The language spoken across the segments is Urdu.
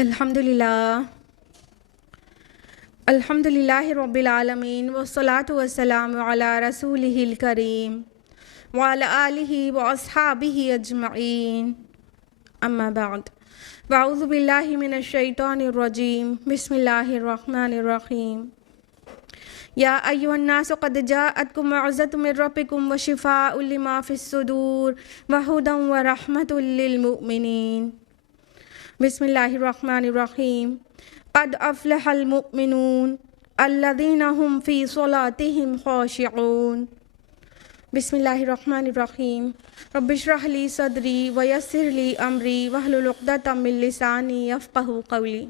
الحمدللہ رب العالمین والصلاة والسلام علی رسولہ الکریم وعلی آلہ واصحابہ اجمعین اما بعد فاعوذ باللہ من الشیطان الرجیم بسم اللہ الرحمن الرحیم یا ایھا الناس قد جاءتکم موعظۃ من ربکم وشفاء لما فی الصدور وہدی ورحمۃ للمؤمنین بسم اللہ الرحمن الرحیم قد افلح المؤمنون الذین هم فی صلاتهم خاشعون بسم اللہ الرحمن الرحیم رب اشرح لی صدری ویسر لی امری واحلل عقدۃ من لسانی یفقہوا قولی۔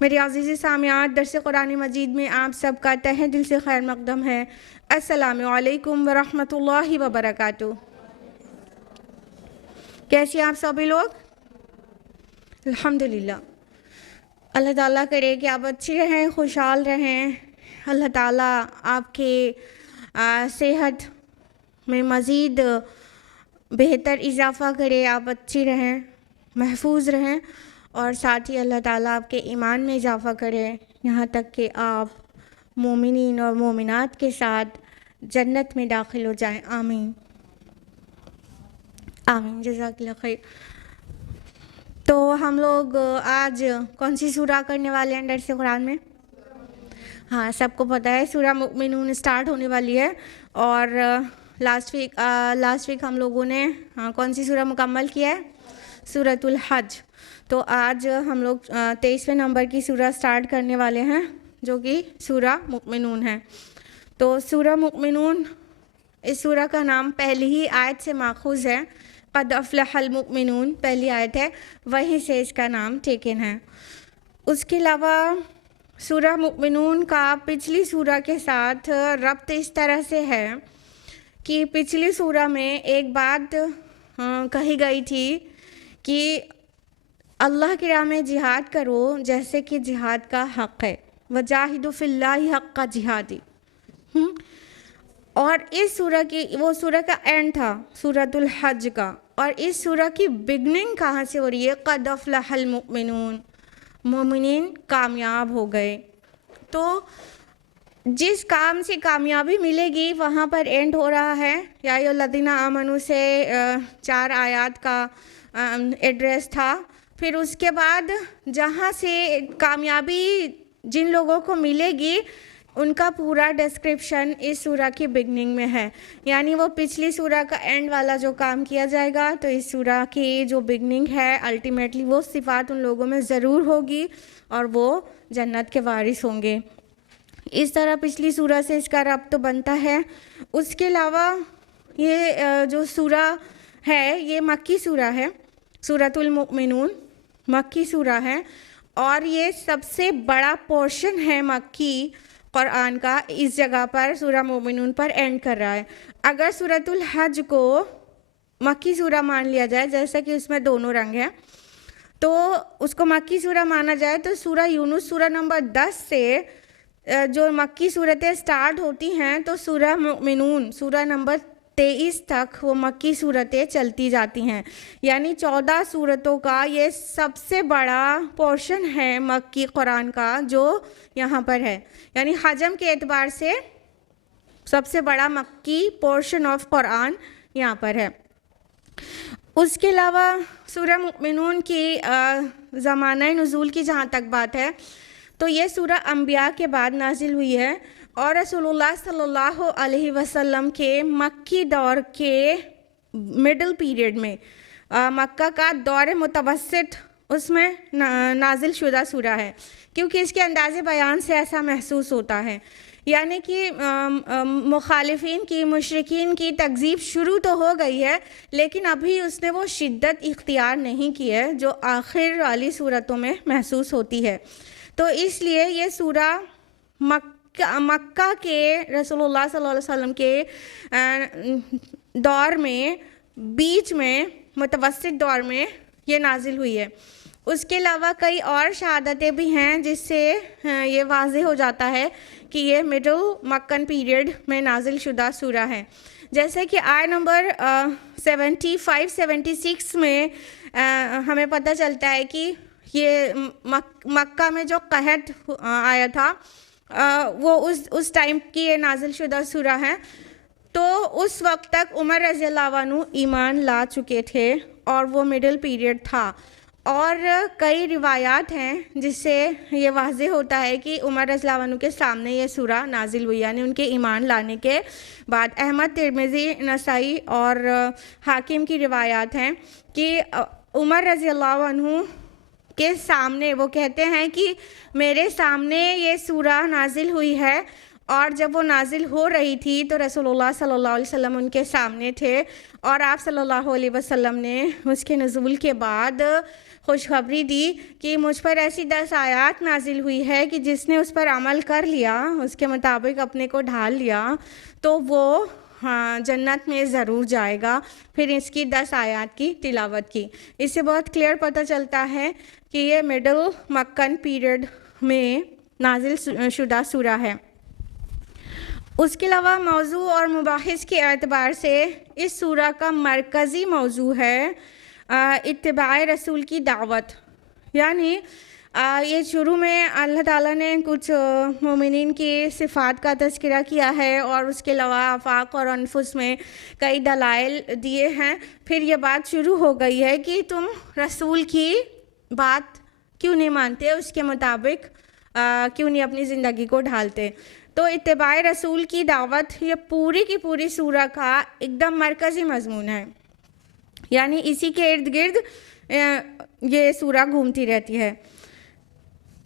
میرے عزیز سامعات، درس قرآن مجید میں آپ سب کا تہہ دل سے خیر مقدم ہے۔ السلام علیکم ورحمۃ اللہ وبرکاتہ۔ کیسے آپ سبھی لوگ؟ الحمدللہ۔ اللہ تعالیٰ کرے کہ آپ اچھی رہیں، خوشحال رہیں۔ اللہ تعالیٰ آپ کے صحت میں مزید بہتر اضافہ کرے، آپ اچھی رہیں، محفوظ رہیں، اور ساتھ ہی اللہ تعالیٰ آپ کے ایمان میں اضافہ کرے، یہاں تک کہ آپ مومنین اور مومنات کے ساتھ جنت میں داخل ہو جائیں۔ آمین آمین، جزاک اللہ خیر۔ تو ہم لوگ آج کون سی سورہ کرنے والے ہیں درس قرآن میں؟ ہاں، سب کو پتہ ہے سورہ مؤمنون سٹارٹ ہونے والی ہے، اور لاسٹ ویک ہم لوگوں نے کون سی سورہ مکمل کیا ہے؟ سورۃ الحج۔ تو آج ہم لوگ 23ویں نمبر کی سورہ سٹارٹ کرنے والے ہیں، جو کہ سورہ مؤمنون ہے۔ تو سورہ مؤمنون، اس سورہ کا نام پہلی ہی آیت سے ماخوذ ہے، قد افلح المؤمنون پہلی آیت ہے، وہیں سے اس کا نام ٹیکن ہے۔ اس کے علاوہ سورہ مؤمنون کا پچھلی سورہ کے ساتھ ربط اس طرح سے ہے کہ پچھلی سورہ میں ایک بات کہی گئی تھی کہ اللہ کی راہ میں جہاد کرو جیسے کہ جہاد کا حق ہے، وجاہدوا فی اللہ حق جہادی۔ اور اس سورہ کی، وہ سورہ کا اینڈ تھا سورۃ الحج کا، اور اس سورہ کی بگننگ کہاں سے ہو رہی ہے؟ قد افلح المؤمنون، مومنین کامیاب ہو گئے۔ تو جس کام سے کامیابی ملے گی وہاں پر اینڈ ہو رہا ہے۔ یا ایھا الذین آمنوا سے 4 آیات کا ایڈریس تھا۔ پھر اس کے بعد جہاں سے کامیابی جن لوگوں کو ملے گی ان کا پورا ڈسکرپشن اس سورہ کی بگننگ میں ہے، یعنی وہ پچھلی سورہ کا اینڈ والا جو کام کیا جائے گا تو اس سورہ کی جو بگننگ ہے الٹیمیٹلی وہ صفات ان لوگوں میں ضرور ہوگی اور وہ جنت کے وارث ہوں گے۔ اس طرح پچھلی سورہ سے اس کا ربط بنتا ہے۔ اس کے علاوہ یہ جو سورہ ہے یہ مکی سورہ ہے، سورۃ المؤمنون مکی سورہ ہے، اور یہ سب سے بڑا پورشن ہے مکی قرآن کا، اس جگہ پر سورہ مومنون پر اینڈ کر رہا ہے۔ اگر سورۃ الحج کو مکی سورہ مان لیا جائے، جیسا کہ اس میں دونوں رنگ ہیں، تو اس کو مکی سورہ مانا جائے تو سورہ یونس سورہ نمبر 10 سے جو مکی صورتیں سٹارٹ ہوتی ہیں تو سورہ مؤمنون سورہ نمبر 23 تک وہ مکی صورتیں چلتی جاتی ہیں، یعنی 14 صورتوں کا یہ سب سے بڑا پورشن ہے مکی قرآن کا جو یہاں پر ہے، یعنی حجم کے اعتبار سے سب سے بڑا مکی پورشن آف قرآن یہاں پر ہے۔ اس کے علاوہ سورہ مؤمنون کی زمانہ نزول کی جہاں تک بات ہے تو یہ سورہ انبیاء کے بعد نازل ہوئی ہے، اور رسول اللہ صلی اللہ علیہ وسلم کے مکی دور کے مڈل پیریڈ میں، مکہ کا دور متوسط، اس میں نازل شدہ سورہ ہے، کیونکہ اس کے انداز بیان سے ایسا محسوس ہوتا ہے، یعنی کہ مخالفین کی، مشرکین کی تکذیب شروع تو ہو گئی ہے لیکن ابھی اس نے وہ شدت اختیار نہیں کی ہے جو آخر والی صورتوں میں محسوس ہوتی ہے۔ تو اس لیے یہ سورہ مکہ کے رسول اللہ صلی اللہ علیہ وسلم کے دور میں، بیچ میں، متوسط دور میں یہ نازل ہوئی ہے۔ اس کے علاوہ کئی اور شہادتیں بھی ہیں جس سے یہ واضح ہو جاتا ہے کہ یہ مڈل مکن پیریڈ میں نازل شدہ سورہ ہے، جیسے کہ آیت نمبر 75-76 میں ہمیں پتہ چلتا ہے کہ یہ مکہ میں جو قحط آیا تھا وہ اس ٹائم کی یہ نازل شدہ سورہ ہے. تو اس وقت تک عمر رضی اللہ عنہ ایمان لا چکے تھے اور وہ مڈل پیریڈ تھا. اور کئی روایات ہیں جس سے یہ واضح ہوتا ہے کہ عمر رضی اللہ عنہ کے سامنے یہ سورہ نازل ہوئی، یعنی ان کے ایمان لانے کے بعد. احمد، ترمذی، نسائی اور حاکم کی روایات ہیں کہ عمر رضی اللہ عنہ کے سامنے وہ کہتے ہیں کہ میرے سامنے یہ سورہ نازل ہوئی ہے، اور جب وہ نازل ہو رہی تھی تو رسول اللہ صلی اللہ علیہ وسلم ان کے سامنے تھے، اور آپ صلی اللہ علیہ وسلم نے اس کے نزول کے بعد خوشخبری دی کہ مجھ پر ایسی 10 آیات نازل ہوئی ہے کہ جس نے اس پر عمل کر لیا، اس کے مطابق اپنے کو ڈھال لیا، تو وہ جنت میں ضرور جائے گا. پھر اس کی 10 آیات کی تلاوت کی. اس سے بہت کلیئر پتہ چلتا ہے کہ یہ مڈل مکن پیریڈ میں نازل شدہ سورہ ہے. اس کے علاوہ موضوع اور مباحث کے اعتبار سے اس سورہ کا مرکزی موضوع ہے اتباع رسول کی دعوت. یعنی یہ شروع میں اللہ تعالیٰ نے کچھ مومنین کی صفات کا تذکرہ کیا ہے، اور اس کے علاوہ آفاق اور انفس میں کئی دلائل دیے ہیں. پھر یہ بات شروع ہو گئی ہے کہ تم رسول کی بات کیوں نہیں مانتے، اس کے مطابق کیوں نہیں اپنی زندگی کو ڈھالتے. تو اتباع رسول کی دعوت یہ پوری کی پوری سورہ کا ایک دم مرکزی مضمون ہے، یعنی اسی کے ارد گرد یہ سورہ گھومتی رہتی ہے.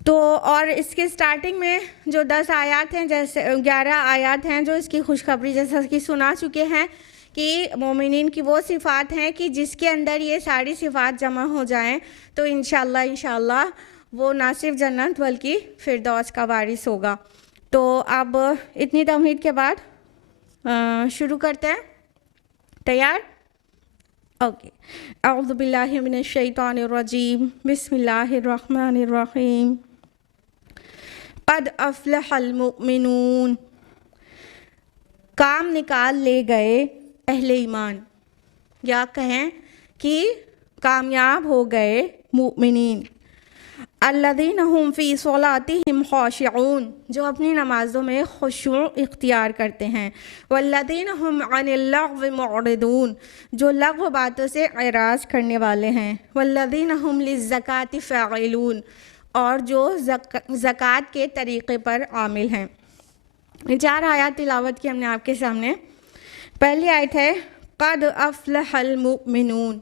تو اور اس کے سٹارٹنگ میں جو 10 آیات ہیں، جیسے 11 آیات ہیں جو اس کی خوشخبری جیسا کہ سنا چکے ہیں کہ مومنین کی وہ صفات ہیں کہ جس کے اندر یہ ساری صفات جمع ہو جائیں تو انشاءاللہ وہ نہ صرف جنت بلکہ فردوس کا وارث ہوگا. تو اب اتنی تمہید کے بعد شروع کرتے ہیں. تیار؟ اوکے. اعوذ باللہ من الشیطان الرجیم، بسم اللہ الرحمن الرحیم. قد افلح المؤمنون، کام نکال لے گئے اہل ایمان، یا کہیں کہ کامیاب ہو گئے مومنین. الذین هم فی صلاتہم خاشعون، جو اپنی نمازوں میں خشوع اختیار کرتے ہیں. والذین هم عن اللغو معرضون، جو لغو باتوں سے اعراض کرنے والے ہیں. والذین هم للزکاۃ فاعلون، اور جو زکوٰۃ کے طریقے پر عامل ہیں. 4 آیات تلاوت کی ہم نے آپ کے سامنے. پہلی آیت ہے قد افلح المؤمنون،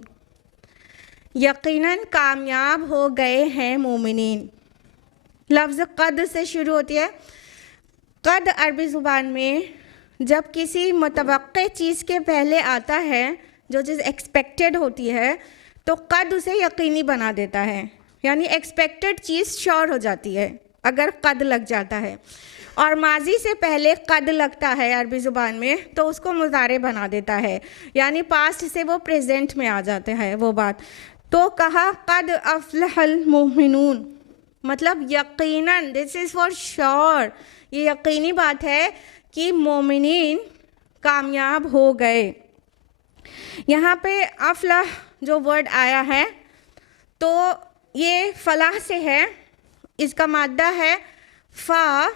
یقیناً کامیاب ہو گئے ہیں مومنین. لفظ قد سے شروع ہوتی ہے. قد عربی زبان میں جب کسی متوقع چیز کے پہلے آتا ہے، جو چیز ایکسپیکٹڈ ہوتی ہے، تو قد اسے یقینی بنا دیتا ہے. یعنی ایکسپیکٹڈ چیز شور ہو جاتی ہے اگر قد لگ جاتا ہے. اور ماضی سے پہلے قد لگتا ہے عربی زبان میں تو اس کو مضارع بنا دیتا ہے، یعنی پاسٹ سے وہ پریزنٹ میں آ جاتا ہے وہ بات. تو کہا قد افلح المؤمنون، مطلب یقیناً، دس از فار شور، یہ یقینی بات ہے کہ مومنین کامیاب ہو گئے. یہاں پہ افلح جو ورڈ آیا ہے تو یہ فلاح سے ہے. اس کا مادہ ہے فا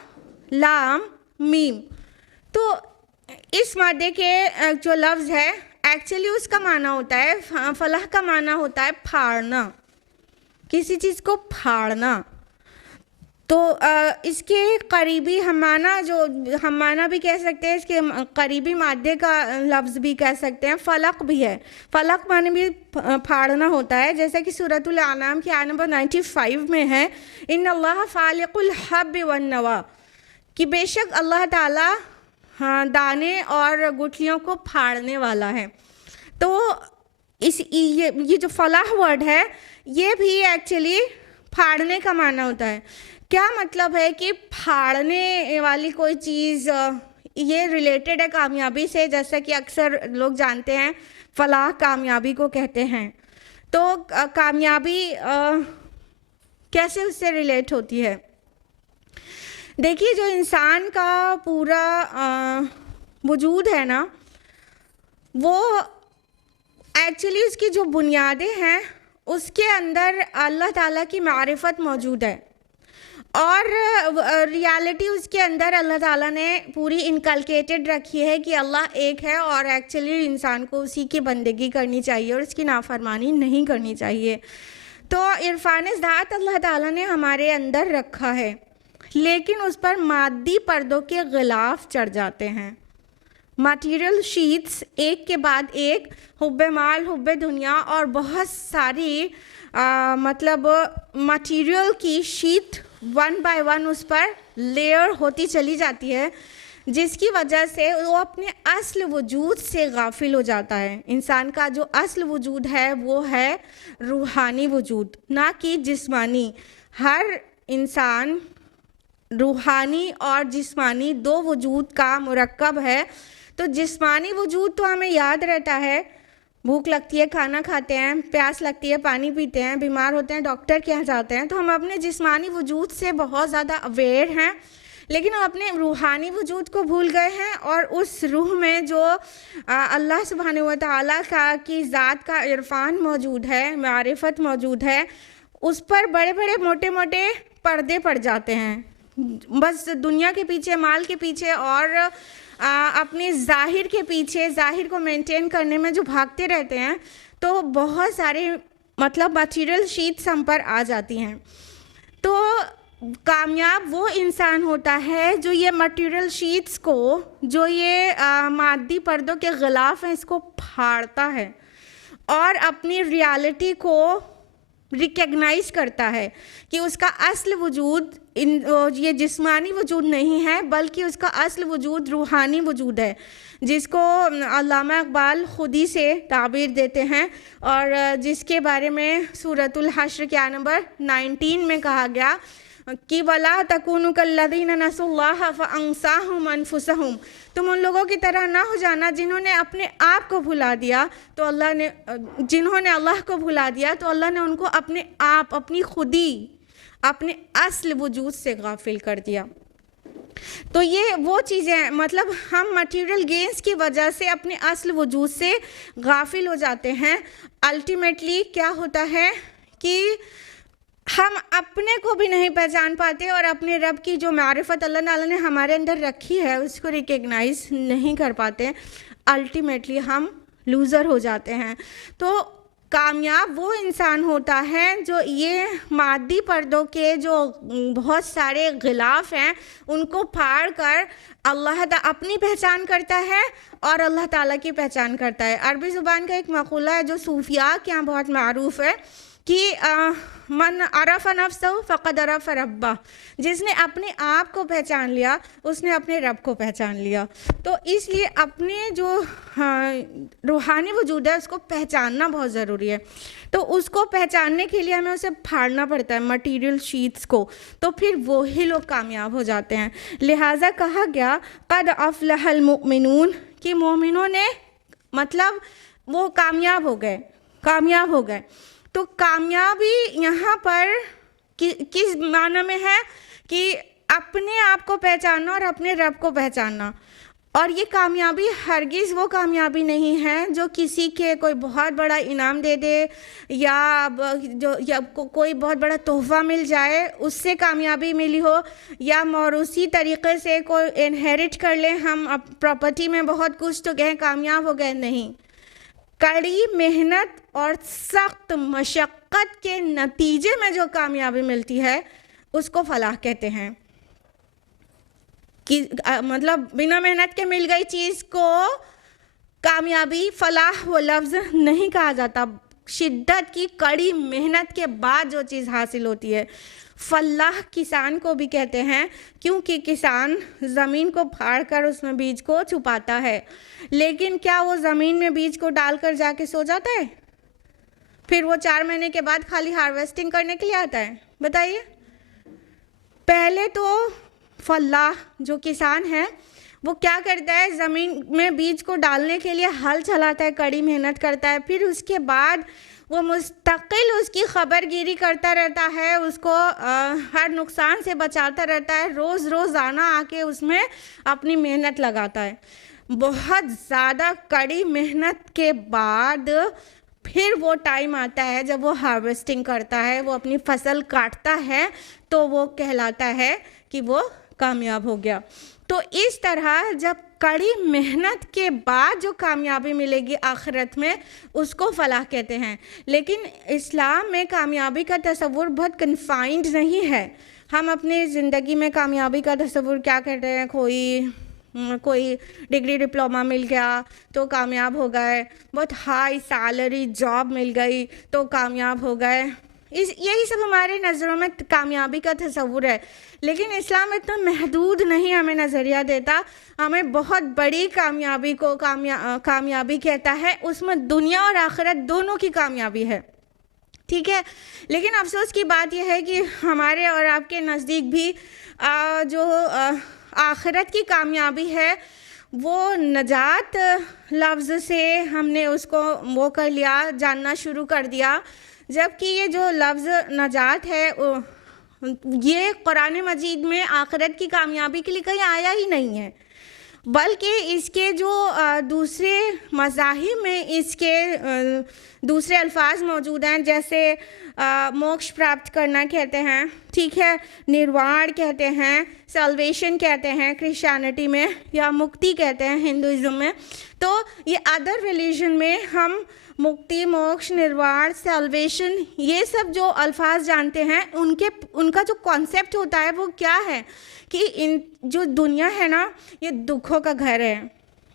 لام میم. تو اس مادے کے جو لفظ ہے ایکچولی اس کا معنی ہوتا ہے، فلاح کا معنی ہوتا ہے پھاڑنا، کسی چیز کو پھاڑنا. تو اس کے قریبی ہم معنی بھی کہہ سکتے ہیں، اس کے قریبی مادے کا لفظ بھی کہہ سکتے ہیں. فلق بھی ہے، فلق معنی بھی پھاڑنا ہوتا ہے، جیسا کہ سورۃ الانعام کی آیت نمبر 95 میں ہے ان اللہ فالق الحب والنوى، کہ بے شک اللہ تعالیٰ دانے اور گٹھلیوں کو پھاڑنے والا ہے. تو یہ جو فلاح ورڈ ہے یہ بھی ایکچولی پھاڑنے کا معنی ہوتا ہے. کیا مطلب ہے کہ پھاڑنے والی کوئی چیز، یہ ریلیٹڈ ہے کامیابی سے، جیسا کہ اکثر لوگ جانتے ہیں فلاح کامیابی کو کہتے ہیں. تو کامیابی کیسے اس سے ریلیٹ ہوتی ہے؟ دیکھیے جو انسان کا پورا وجود ہے نا، وہ ایکچولی اس کی جو بنیادیں ہیں اس کے اندر اللہ تعالیٰ کی معرفت موجود ہے، اور ریالٹی اس کے اندر اللہ تعالیٰ نے پوری انکلکیٹڈ رکھی ہے کہ اللہ ایک ہے، اور ایکچولی انسان کو اسی کی بندگی کرنی چاہیے اور اس کی نافرمانی نہیں کرنی چاہیے۔ تو عرفان ذات اللہ تعالیٰ نے ہمارے اندر رکھا ہے، لیکن اس پر مادی پردوں کے غلاف چڑھ جاتے ہیں۔ مٹیریل شیٹس ایک کے بعد ایک، حب مال، حب دنیا اور بہت ساری مطلب مٹیریل کی شیٹ ون بائی ون اس پر لیئر ہوتی چلی جاتی ہے، جس کی وجہ سے وہ اپنے اصل وجود سے غافل ہو جاتا ہے۔ انسان کا جو اصل وجود ہے وہ ہے روحانی وجود، نہ کہ جسمانی۔ ہر انسان روحانی اور جسمانی دو وجود کا مرکب ہے۔ تو جسمانی وجود تو ہمیں یاد رہتا ہے، بھوک لگتی ہے کھانا کھاتے ہیں، پیاس لگتی ہے پانی پیتے ہیں، بیمار ہوتے ہیں ڈاکٹر کے یہاں جاتے ہیں، تو ہم اپنے جسمانی وجود سے بہت زیادہ اویئر ہیں، لیکن ہم اپنے روحانی وجود کو بھول گئے ہیں، اور اس روح میں جو اللہ سبحانہ و تعالیٰ کی ذات کا عرفان موجود ہے، معرفت موجود ہے، اس پر بڑے بڑے موٹے موٹے پردے پڑ جاتے ہیں۔ بس دنیا کے پیچھے، مال کے پیچھے اور اپنے ظاہر کے پیچھے، ظاہر کو مینٹین کرنے میں جو بھاگتے رہتے ہیں، تو بہت سارے مطلب مٹیریل شیٹس ہم پر آ جاتی ہیں۔ تو کامیاب وہ انسان ہوتا ہے جو یہ مٹیریل شیٹس کو، جو یہ مادی پردوں کے غلاف ہیں، اس کو پھاڑتا ہے اور اپنی ریالٹی کو ریکگنائز کرتا ہے کہ اس کا اصل وجود یہ جسمانی وجود نہیں ہے، بلکہ اس کا اصل وجود روحانی وجود ہے، جس کو علامہ اقبال خود ہی سے تعبیر دیتے ہیں، اور جس کے بارے میں سورۃ الحشر کے آیت نمبر 19 میں کہا گیا کہ وَلَا تَكُونُوا كَالَّذِينَ نَسُوا اللَّهَ فَأَنسَاهُمْ أَنفُسَهُمْ، تم ان لوگوں کی طرح نہ ہو جانا جنہوں نے اپنے آپ کو بھلا دیا، تو جنہوں نے اللہ کو بھلا دیا تو اللہ نے ان کو اپنے آپ، اپنی خودی، اپنے اصل وجود سے غافل کر دیا۔ تو یہ وہ چیزیں ہیں، مطلب ہم مٹیریل گینز کی وجہ سے اپنے اصل وجود سے غافل ہو جاتے ہیں۔ الٹیمیٹلی کیا ہوتا ہے کہ ہم اپنے کو بھی نہیں پہچان پاتے، اور اپنے رب کی جو معرفت اللہ تعالیٰ نے ہمارے اندر رکھی ہے اس کو ریکگنائز نہیں کر پاتے۔ الٹیمیٹلی ہم لوزر ہو جاتے ہیں۔ تو کامیاب وہ انسان ہوتا ہے جو یہ مادی پردوں کے جو بہت سارے غلاف ہیں ان کو پھاڑ کر اللہ تعالیٰ اپنی پہچان کرتا ہے اور اللہ تعالیٰ کی پہچان کرتا ہے۔ عربی زبان کا ایک مقولہ ہے جو صوفیاء کے یہاں بہت معروف ہے کہ من عرف نفسہ فقد عرف ربہ، جس نے اپنے آپ کو پہچان لیا اس نے اپنے رب کو پہچان لیا۔ تو اس لیے اپنے جو روحانی وجود ہے اس کو پہچاننا بہت ضروری ہے۔ تو اس کو پہچاننے کے لیے ہمیں اسے پھاڑنا پڑتا ہے، مٹیریل شیٹس کو، تو پھر وہی لوگ کامیاب ہو جاتے ہیں۔ لہٰذا کہا گیا قد افلح المؤمنون، کہ مومنوں نے مطلب وہ کامیاب ہو گئے، کامیاب ہو گئے۔ تو کامیابی یہاں پر کس معنی میں ہے کہ اپنے آپ کو پہچاننا اور اپنے رب کو پہچاننا۔ اور یہ کامیابی ہرگز وہ کامیابی نہیں ہے جو کسی کے کوئی بہت بڑا انعام دے دے یا کوئی بہت بڑا تحفہ مل جائے اس سے کامیابی ملی ہو، یا موروثی طریقے سے کوئی انہیرٹ کر لیں ہم پراپرٹی میں بہت کچھ تو کہیں کامیاب ہو گئے، نہیں۔ کڑی محنت اور سخت مشقت کے نتیجے میں جو کامیابی ملتی ہے اس کو فلاح کہتے ہیں۔ کہ مطلب بنا محنت کے مل گئی چیز کو کامیابی، فلاح وہ لفظ نہیں کہا جاتا۔ شدت کی کڑی محنت کے بعد جو چیز حاصل ہوتی ہے، فلاح کسان کو بھی کہتے ہیں، کیونکہ کسان زمین کو پھاڑ کر اس میں بیج کو چھپاتا ہے، لیکن کیا وہ زمین میں بیج کو ڈال کر جا کے سو جاتا ہے؟ پھر وہ 4 مہینے کے بعد خالی ہارویسٹنگ کرنے کے لیے آتا ہے؟ بتائیے۔ پہلے تو فلاح جو کسان ہے وہ کیا کرتا ہے، زمین میں بیج کو ڈالنے کے لیے ہل چلاتا ہے، کڑی محنت کرتا ہے، پھر اس کے بعد وہ مستقل اس کی خبر گیری کرتا رہتا ہے، اس کو ہر نقصان سے بچاتا رہتا ہے، روز روزانہ آ کے اس میں اپنی محنت لگاتا ہے۔ بہت زیادہ کڑی محنت کے بعد پھر وہ ٹائم آتا ہے جب وہ ہارویسٹنگ کرتا ہے، وہ اپنی فصل کاٹتا ہے، تو وہ کہلاتا ہے کہ وہ کامیاب ہو گیا۔ تو اس طرح جب کڑی محنت کے بعد جو کامیابی ملے گی آخرت میں، اس کو فلاح کہتے ہیں۔ لیکن اسلام میں کامیابی کا تصور بہت کنفائنڈ نہیں ہے۔ ہم اپنی زندگی میں کامیابی کا تصور کیا کرتے ہیں، کوئی ڈگری ڈپلومہ مل گیا تو کامیاب ہو گئے، بہت ہائی سیلری جاب مل گئی تو کامیاب ہو گئے، یہی سب ہمارے نظروں میں کامیابی کا تصور ہے۔ لیکن اسلام اتنا محدود نہیں ہمیں نظریہ دیتا، ہمیں بہت بڑی کامیابی کو کامیابی کہتا ہے، اس میں دنیا اور آخرت دونوں کی کامیابی ہے، ٹھیک ہے۔ لیکن افسوس کی بات یہ ہے کہ ہمارے اور آپ کے نزدیک بھی جو آخرت کی کامیابی ہے وہ نجات لفظ سے ہم نے اس کو وہ کر لیا، جاننا شروع کر دیا، جبکہ یہ جو لفظ نجات ہے یہ قرآن مجید میں آخرت کی کامیابی کے لیے کہیں آیا ہی نہیں ہے، بلکہ اس کے جو دوسرے مذاہب میں اس کے دوسرے الفاظ موجود ہیں، جیسے موکش پراپت کرنا کہتے ہیں، ٹھیک ہے، نرواڑ کہتے ہیں، سیلویشن کہتے ہیں کرسچینٹی میں، یا مکتی کہتے ہیں ہندوازم میں۔ تو یہ ادر ریلیجن میں ہم مکتی، موکش، نرواڑ، سیلویشن، یہ سب جو الفاظ جانتے ہیں، ان کا جو کانسیپٹ ہوتا ہے وہ کیا ہے کہ جو دنیا ہے نا، یہ دکھوں کا گھر ہے،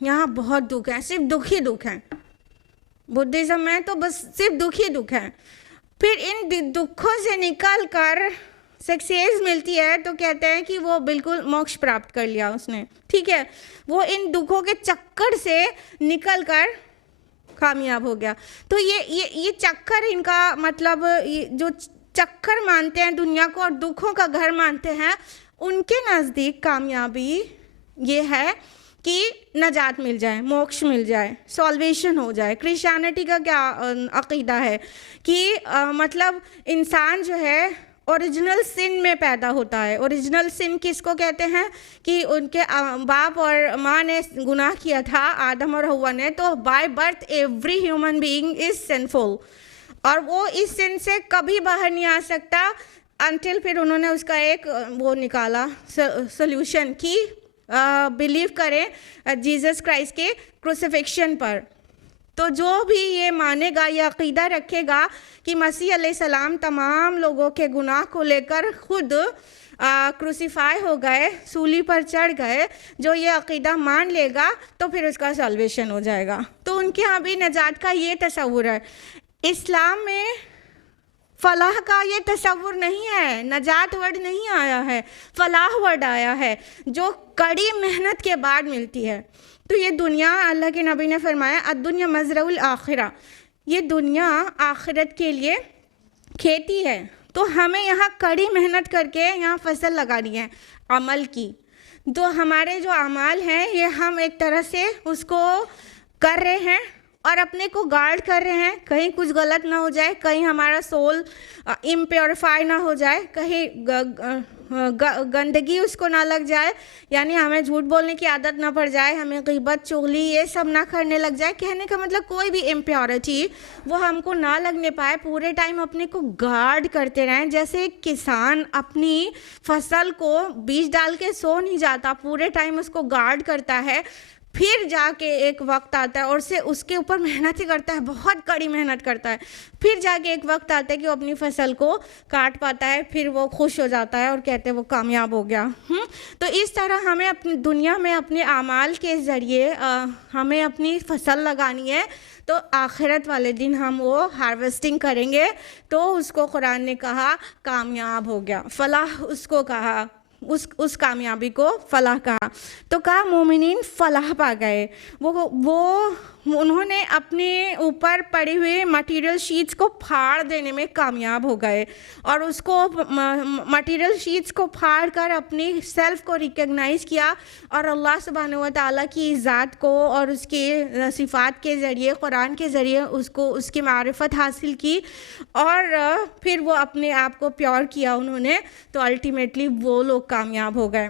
یہاں بہت دکھ ہیں، صرف دکھ ہی دکھ ہیں۔ بدھزم میں تو بس صرف دکھ ہی دکھ ہیں۔ پھر ان دکھوں سے نکل کر سکسیز ملتی ہے تو کہتے ہیں کہ وہ بالکل موکش پراپت کر لیا اس نے، ٹھیک ہے، وہ ان دکھوں کے چکر سے نکل کر کامیاب ہو گیا۔ تو یہ چکر، ان کا مطلب جو چکر مانتے ہیں دنیا کو اور دکھوں کا گھر مانتے ہیں، ان کے نزدیک کامیابی یہ ہے کہ نجات مل جائے، موکش مل جائے، سالویشن ہو جائے۔ کرسچینٹی کا کیا عقیدہ ہے کہ مطلب انسان جو ہے اوریجنل سن میں پیدا ہوتا ہے۔ اوریجنل سن کس کو کہتے ہیں کہ ان کے باپ اور ماں نے گناہ کیا تھا، آدم اور حوا نے، تو by birth every human being is سنفل، اور وہ اس سن سے کبھی باہر نہیں آ سکتا انٹل پھر انہوں نے اس کا ایک وہ نکالا سولوشن کی بلیو کریں جیزس کرائسٹ کے کروسیفکشن پر۔ تو جو بھی یہ مانے گا، یہ عقیدہ رکھے گا کہ مسیح علیہ السلام تمام لوگوں کے گناہ کو لے کر خود کروسیفائی ہو گئے، سولی پر چڑھ گئے، جو یہ عقیدہ مان لے گا تو پھر اس کا سالویشن ہو جائے گا۔ تو ان کے ہاں بھی نجات کا یہ تصور ہے۔ اسلام میں فلاح کا یہ تصور نہیں ہے، نجات ورڈ نہیں آیا ہے، فلاح ورڈ آیا ہے، جو کڑی محنت کے بعد ملتی ہے۔ تو یہ دنیا، اللہ کے نبی نے فرمایا الدنیا مزرع الآخرہ، یہ دنیا آخرت کے لیے کھیتی ہے۔ تو ہمیں یہاں کڑی محنت کر کے یہاں فصل لگانی ہے عمل کی۔ تو ہمارے جو اعمال ہیں یہ ہم ایک طرح سے اس کو کر رہے ہیں اور اپنے کو گارڈ کر رہے ہیں، کہیں کچھ غلط نہ ہو جائے، کہیں ہمارا سول امپیوریفائی نہ ہو جائے، کہیں گندگی اس کو نہ لگ جائے، یعنی ہمیں جھوٹ بولنے کی عادت نہ پڑ جائے، ہمیں غیبت، چغلی یہ سب نہ کرنے لگ جائے۔ کہنے کا مطلب کوئی بھی امپیورٹی وہ ہم کو نہ لگنے پائے، پورے ٹائم اپنے کو گارڈ کرتے رہیں۔ جیسے ایک کسان اپنی فصل کو بیج ڈال کے سو نہیں جاتا، پورے ٹائم اس کو گارڈ کرتا ہے، پھر جا کے ایک وقت آتا ہے اور اس کے اوپر محنت ہی کرتا ہے، بہت کڑی محنت کرتا ہے، پھر جا کے ایک وقت آتا ہے کہ وہ اپنی فصل کو کاٹ پاتا ہے، پھر وہ خوش ہو جاتا ہے اور کہتے ہیں وہ کامیاب ہو گیا۔ تو اس طرح ہمیں اپنی دنیا میں اپنے اعمال کے ذریعے ہمیں اپنی فصل لگانی ہے، تو آخرت والے دن ہم وہ ہارویسٹنگ کریں گے، تو اس کو قرآن نے کہا کامیاب ہو گیا، فلاح اس کو کہا، اس کامیابی کو فلاح کہا۔ تو کہا مومنین فلاح پا گئے، انہوں نے اپنے اوپر پڑی ہوئے مٹیریل شیٹس کو پھاڑ دینے میں کامیاب ہو گئے، اور اس کو مٹیریل شیٹس کو پھاڑ کر اپنی سیلف کو ریکگنائز کیا، اور اللہ سبحانہ و تعالیٰ کی ذات کو اور اس کے صفات کے ذریعے، قرآن کے ذریعے اس کی معرفت حاصل کی، اور پھر وہ اپنے آپ کو پیور کیا انہوں نے، تو الٹیمیٹلی وہ لوگ کامیاب ہو گئے۔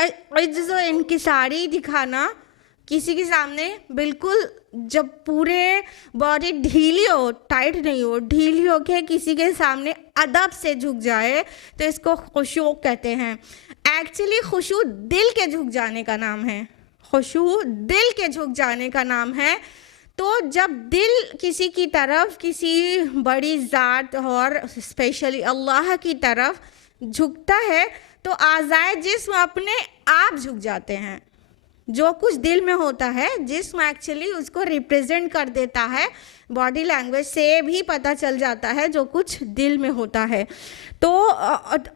عجز و انکساری دکھانا کسی کے سامنے بالکل، جب پورے باڈی ڈھیلی ہو، ٹائٹ نہیں ہو، ڈھیلی ہو کے کسی کے سامنے ادب سے جھک جائے تو اس کو خشوع کہتے ہیں۔ ایکچولی خشوع دل کے جھک جانے کا نام ہے، خشوع دل کے جھک جانے کا نام ہے۔ تو جب دل کسی کی طرف، کسی بڑی ذات اور اسپیشلی اللہ کی طرف جھکتا ہے تو اعضائے جسم اپنے آپ جھک جاتے ہیں۔ جو کچھ دل میں ہوتا ہے، جسم ایکچولی اس کو ریپریزنٹ کر دیتا ہے، باڈی لینگویج سے بھی پتہ چل جاتا ہے جو کچھ دل میں ہوتا ہے۔ تو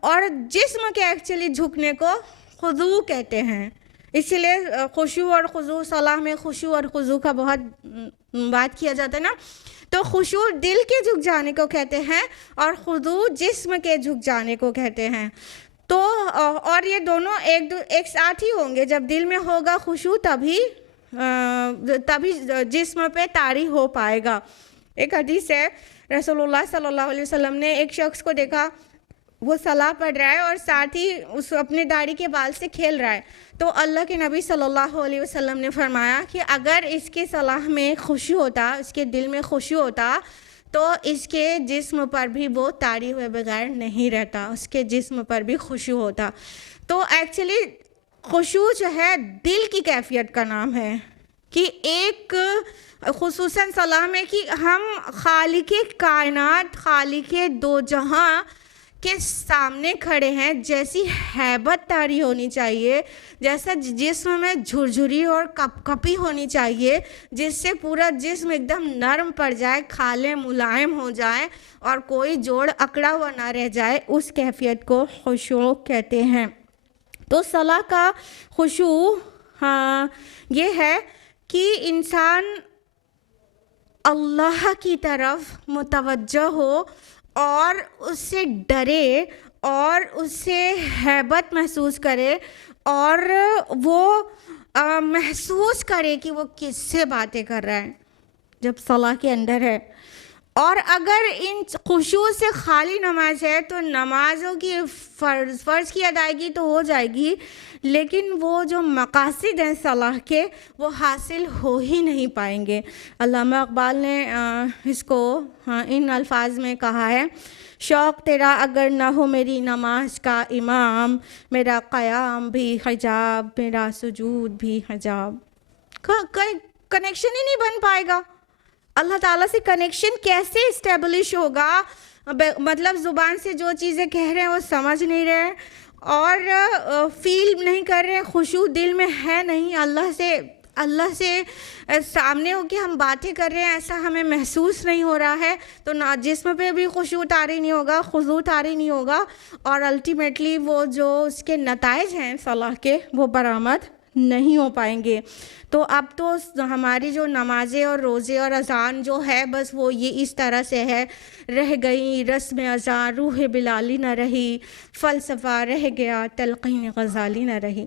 اور جسم کے ایکچولی جھکنے کو خضوع کہتے ہیں۔ اسی لیے خشوع اور خضوع، صلاح میں خشوع اور خضوع کا بہت بات کیا جاتا ہے نا۔ تو خشوع دل کے جھک جانے کو کہتے ہیں اور خضوع جسم کے جھک جانے کو کہتے ہیں۔ تو اور یہ دونوں ایک ساتھ ہی ہوں گے۔ جب دل میں ہوگا خشوع تبھی جسم پہ طاری ہو پائے گا۔ ایک حدیث ہے، رسول اللہ صلی اللہ علیہ وسلم نے ایک شخص کو دیکھا، وہ صلاح پڑھ رہا ہے اور ساتھ ہی اس اپنے داڑھی کے بال سے کھیل رہا ہے۔ تو اللہ کے نبی صلی اللہ علیہ وسلم نے فرمایا کہ اگر اس کے صلاح میں خشوع ہوتا، اس کے دل میں خشوع ہوتا تو اس کے جسم پر بھی وہ طاری ہوئے بغیر نہیں رہتا، اس کے جسم پر بھی خشوع ہوتا۔ تو ایکچولی خشوع جو ہے دل کی کیفیت کا نام ہے، کہ ایک خصوصاً صلاح میں کہ ہم خالق کائنات، خالق دو جہاں کے سامنے کھڑے ہیں، جیسی ہیبت طاری ہونی چاہیے، جیسا جسم میں جھرجھری اور کپ کپی ہونی چاہیے، جس سے پورا جسم ایک دم نرم پڑ جائے، کھالے ملائم ہو جائے اور کوئی جوڑ اکڑا ہوا نہ رہ جائے، اس کیفیت کو خشوع کہتے ہیں۔ تو صلاح کا خشوع یہ ہے کہ انسان اللہ کی طرف متوجہ ہو اور اس سے ڈرے اور اس سے ہیبت محسوس کرے اور وہ محسوس کرے کہ وہ کس سے باتیں کر رہا ہے جب صلاح کے اندر ہے۔ اور اگر ان خشوع سے خالی نماز ہے تو نمازوں کی فرض کی ادائیگی تو ہو جائے گی، لیکن وہ جو مقاصد ہیں صلاح کے وہ حاصل ہو ہی نہیں پائیں گے۔ علامہ اقبال نے اس کو ان الفاظ میں کہا ہے، شوق تیرا اگر نہ ہو میری نماز کا امام، میرا قیام بھی حجاب، میرا سجود بھی حجاب۔ کنیکشن ہی نہیں بن پائے گا۔ اللہ تعالیٰ سے کنیکشن کیسے اسٹیبلش ہوگا؟ مطلب زبان سے جو چیزیں کہہ رہے ہیں وہ سمجھ نہیں رہے اور فیل نہیں کر رہے، خشوع دل میں ہے نہیں، اللہ سے سامنے ہو کے ہم باتیں کر رہے ہیں ایسا ہمیں محسوس نہیں ہو رہا ہے، تو نہ جسم پہ بھی خشوع طاری نہیں ہوگا، خضوع طاری نہیں ہوگا، اور الٹیمیٹلی وہ جو اس کے نتائج ہیں صلاح کے وہ برآمد نہیں ہو پائیں گے۔ تو اب تو ہماری جو نمازیں اور روزے اور اذان جو ہے بس وہ یہ اس طرح سے ہے، رہ گئی رسم اذان روح بلالی نہ رہی، فلسفہ رہ گیا تلقین غزالی نہ رہی۔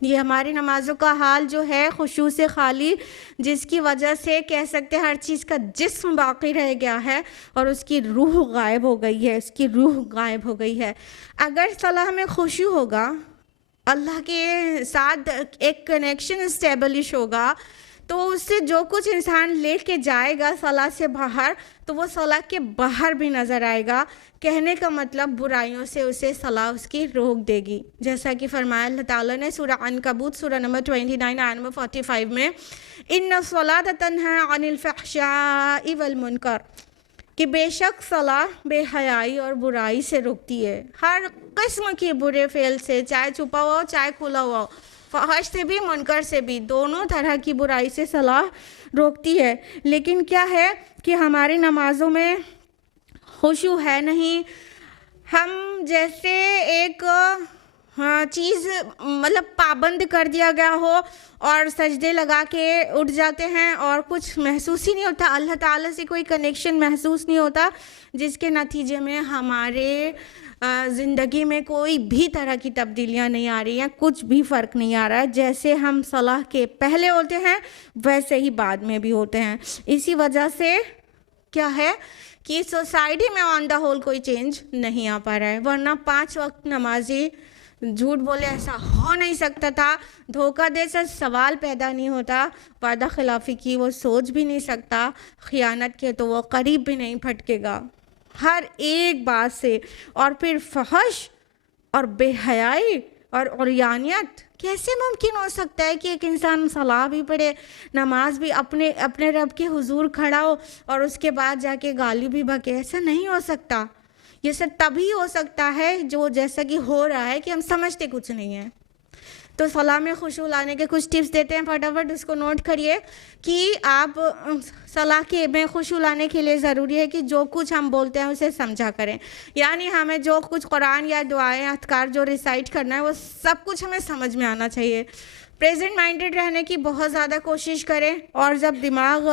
یہ ہماری نمازوں کا حال جو ہے خشوع سے خالی، جس کی وجہ سے کہہ سکتے ہر چیز کا جسم باقی رہ گیا ہے اور اس کی روح غائب ہو گئی ہے، اس کی روح غائب ہو گئی ہے۔ اگر صلاح میں خشوع ہوگا، اللہ کے ساتھ ایک کنیکشن اسٹیبلش ہوگا، تو اس سے جو کچھ انسان لے کے جائے گا صلاح سے باہر تو وہ صلاح کے باہر بھی نظر آئے گا۔ کہنے کا مطلب برائیوں سے اسے صلاح اس کی روک دے گی، جیسا کہ فرمایا اللہ تعالیٰ نے سورہ عنکبوت سورہ نمبر 29 آیت نمبر 45 میں، ان الصلاۃ تنہی عن الفحشاء والمنکر، کہ بے شک صلاح بے حیائی اور برائی سے روکتی ہے، ہر قسم کے برے فعل سے، چاہے چھپا ہوا ہو چاہے کھلا ہوا ہو، فحش سے بھی منکر سے بھی، دونوں طرح کی برائی سے صلاح روکتی ہے۔ لیکن کیا ہے کہ ہماری نمازوں میں خشوع ہے نہیں، ہم جیسے ایک چیز مطلب پابند کر دیا گیا ہو اور سجدے لگا کے اٹھ جاتے ہیں اور کچھ محسوس ہی نہیں ہوتا، اللہ تعالیٰ سے کوئی کنیکشن محسوس نہیں ہوتا، جس کے نتیجے میں ہمارے زندگی میں کوئی بھی طرح کی تبدیلیاں نہیں آ رہی ہیں، کچھ بھی فرق نہیں آ رہا ہے، جیسے ہم صلاح کے پہلے ہوتے ہیں ویسے ہی بعد میں بھی ہوتے ہیں۔ اسی وجہ سے کیا ہے کہ سوسائٹی میں آن دا ہول کوئی چینج نہیں آ پا رہا ہے، ورنہ 5 وقت نمازی جھوٹ بولے ایسا ہو نہیں سکتا تھا، دھوکہ دے سے سوال پیدا نہیں ہوتا، وعدہ خلافی کی وہ سوچ بھی نہیں سکتا، خیانت کے تو وہ قریب بھی نہیں پھٹکے گا ہر ایک بات سے. اور پھر فحش اور بے حیائی اور عریانیت کیسے ممکن ہو سکتا ہے کہ ایک انسان صلاح بھی پڑھے، نماز بھی اپنے رب کے حضور کھڑا ہو اور اس کے بعد جا کے گالی بھی بکے؟ ایسا نہیں ہو سکتا. یہ سب تبھی ہو سکتا ہے جو جیسا کہ ہو رہا ہے کہ ہم سمجھتے کچھ نہیں ہیں. تو صلاح میں خشوع لانے کے کچھ ٹپس دیتے ہیں، فٹافٹ اس کو نوٹ کریے کہ آپ صلاح کے میں خشوع لانے کے لیے ضروری ہے کہ جو کچھ ہم بولتے ہیں اسے سمجھا کریں. یعنی ہمیں جو کچھ قرآن یا دعائیں اذکار جو ریسائٹ کرنا ہے وہ سب کچھ ہمیں سمجھ میں آنا چاہیے. پریزنٹ مائنڈڈ رہنے کی بہت زیادہ کوشش کریں، اور جب دماغ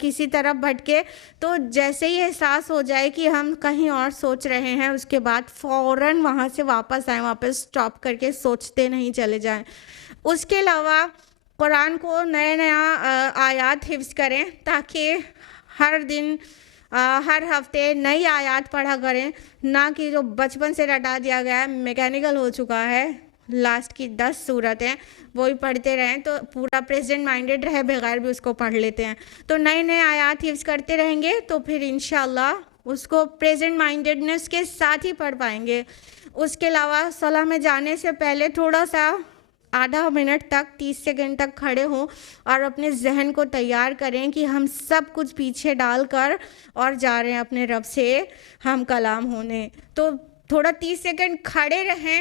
کسی طرف بھٹکے تو جیسے ہی احساس ہو جائے کہ ہم کہیں اور سوچ رہے ہیں، اس کے بعد فوراً وہاں سے واپس آئیں، واپس سٹاپ کر کے سوچتے نہیں چلے جائیں. اس کے علاوہ قرآن کو نیا آیات حفظ کریں تاکہ ہر دن ہر ہفتے نئی آیات پڑھا کریں، نہ کہ جو بچپن سے رٹا دیا گیا ہے، میکینیکل ہو چکا ہے، لاسٹ کی 10 صورتیں وہی پڑھتے رہیں تو پورا پریزنٹ مائنڈڈ رہے بغیر بھی اس کو پڑھ لیتے ہیں. تو نئے آیات حفظ کرتے رہیں گے تو پھر انشاءاللہ اس کو پریزنٹ مائنڈڈنس کے ساتھ ہی پڑھ پائیں گے. اس کے علاوہ صلاح میں جانے سے پہلے تھوڑا سا آدھا منٹ تک 30 سیکنڈ تک کھڑے ہوں اور اپنے ذہن کو تیار کریں کہ ہم سب کچھ پیچھے ڈال کر اور جا رہے ہیں اپنے رب سے ہم کلام ہونے. تو تھوڑا 30 سیکنڈ کھڑے رہیں،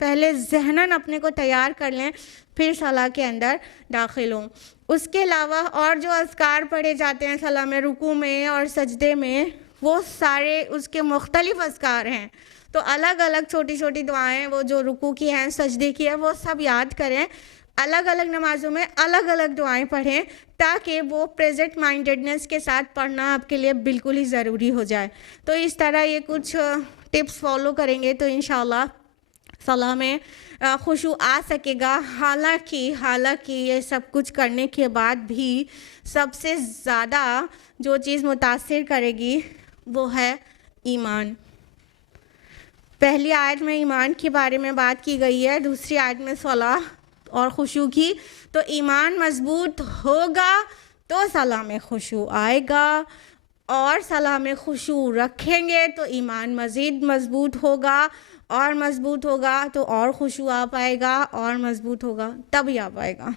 پہلے ذہناً اپنے کو تیار کر لیں، پھر صلاح کے اندر داخل ہوں. اس کے علاوہ اور جو اذکار پڑھے جاتے ہیں صلاح میں، رکوع میں اور سجدے میں، وہ سارے اس کے مختلف اذکار ہیں. تو الگ الگ چھوٹی چھوٹی دعائیں وہ جو رکوع کی ہیں، سجدے کی ہیں، وہ سب یاد کریں. الگ الگ نمازوں میں الگ الگ دعائیں پڑھیں تاکہ وہ پریزنٹ مائنڈڈنس کے ساتھ پڑھنا آپ کے لیے بالکل ہی ضروری ہو جائے. تو اس طرح یہ کچھ ٹپس فالو کریں گے تو انشاءاللہ صلاح میں خشوع آ سکے گا. حالانکہ یہ سب کچھ کرنے کے بعد بھی سب سے زیادہ جو چیز متاثر کرے گی وہ ہے ایمان. پہلی آیت میں ایمان کے بارے میں بات کی گئی ہے، دوسری آیت میں صلاح اور خشوع کی. تو ایمان مضبوط ہوگا تو صلاح میں خشوع آئے گا، اور صلاح میں خشوع رکھیں گے تو ایمان مزید مضبوط ہوگا، اور مضبوط ہوگا تو اور خشوع آ پائے گا، اور مضبوط ہوگا تبھی آ پائے گا.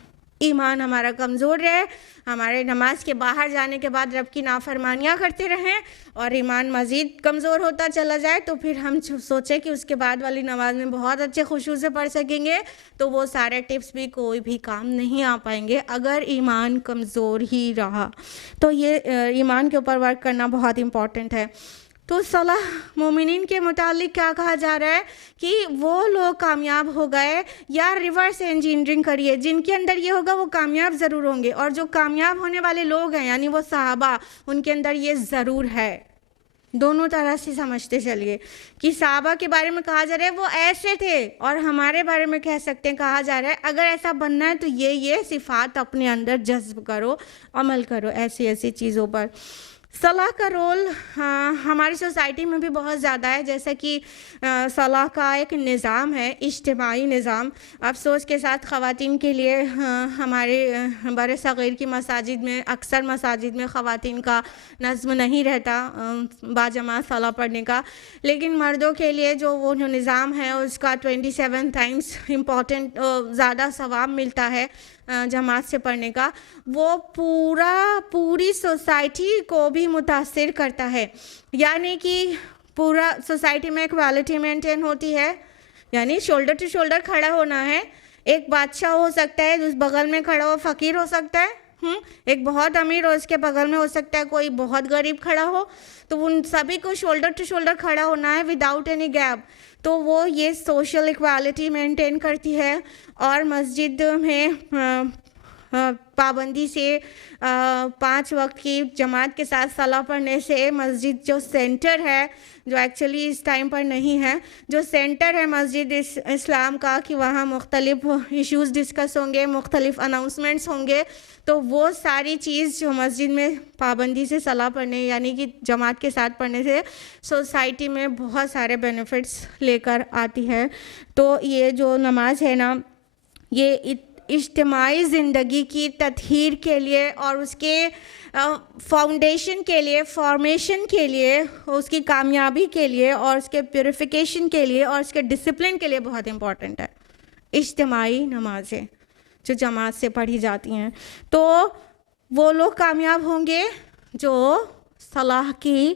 ایمان ہمارا کمزور رہے، ہمارے نماز کے باہر جانے کے بعد رب کی نافرمانیاں کرتے رہیں، اور ایمان مزید کمزور ہوتا چلا جائے تو پھر ہم سوچیں کہ اس کے بعد والی نماز میں بہت اچھے خشوع سے پڑھ سکیں گے، تو وہ سارے ٹپس بھی کوئی بھی کام نہیں آ پائیں گے اگر ایمان کمزور ہی رہا. تو یہ ایمان کے اوپر ورک کرنا بہت امپورٹنٹ ہے. تو صلاح مومنین کے متعلق کیا کہا جا رہا ہے کہ وہ لوگ کامیاب ہو گئے، یا ریورس انجینئرنگ کریے، جن کے اندر یہ ہوگا وہ کامیاب ضرور ہوں گے، اور جو کامیاب ہونے والے لوگ ہیں یعنی وہ صحابہ، ان کے اندر یہ ضرور ہے. دونوں طرح سے سمجھتے چلیے کہ صحابہ کے بارے میں کہا جا رہا ہے وہ ایسے تھے، اور ہمارے بارے میں کہہ سکتے ہیں، کہا جا رہا ہے اگر ایسا بننا ہے تو یہ صفات اپنے اندر جذب کرو، عمل کرو ایسی چیزوں پر. صلاح کا رول ہماری سوسائٹی میں بھی بہت زیادہ ہے، جیسا کہ صلاح کا ایک نظام ہے، اجتماعی نظام. افسوس کے ساتھ خواتین کے لیے ہمارے بر صغیر کی مساجد میں، اکثر مساجد میں خواتین کا نظم نہیں رہتا باجماعت صلاح پڑھنے کا، لیکن مردوں کے لیے جو نظام ہے اس کا 27 ٹائمز امپورٹنٹ زیادہ ثواب ملتا ہے جماعت سے پڑھنے کا. وہ پوری سوسائٹی کو بھی متاثر کرتا ہے، یعنی کہ پورا سوسائٹی میں ایکوالٹی مینٹین ہوتی ہے، یعنی شولڈر ٹو شولڈر کھڑا ہونا ہے. ایک بادشاہ ہو سکتا ہے، اس بغل میں کھڑا ہو فقیر ہو سکتا ہے، ایک بہت امیر ہو، اس کے بغل میں ہو سکتا ہے کوئی بہت غریب کھڑا ہو، تو ان سبھی کو شولڈر ٹو شولڈر کھڑا ہونا ہے وداؤٹ اینی گیپ. تو وہ یہ سوشل ایکوالٹی مینٹین کرتی ہے. اور مسجد میں پابندی سے 5 وقت کی جماعت کے ساتھ صلاح پڑھنے سے مسجد جو سینٹر ہے، جو ایکچولی اس ٹائم پر نہیں ہے، جو سینٹر ہے مسجد اسلام کا، کہ وہاں مختلف ایشوز ڈسکس ہوں گے، مختلف اناؤنسمنٹس ہوں گے، تو وہ ساری چیز جو مسجد میں پابندی سے صلاح پڑھنے یعنی کہ جماعت کے ساتھ پڑھنے سے سوسائٹی میں بہت سارے بینیفٹس لے کر آتی ہے۔ تو یہ جو نماز ہے نا، یہ اجتماعی زندگی کی تطہیر کے لیے اور اس کے فاؤنڈیشن کے لیے، فارمیشن کے لیے، اس کی کامیابی کے لیے اور اس کے پیوریفیکیشن کے لیے اور اس کے ڈسپلن کے لیے بہت امپورٹنٹ ہے، اجتماعی نمازیں جو جماعت سے پڑھی جاتی ہیں۔ تو وہ لوگ کامیاب ہوں گے جو صلاح کی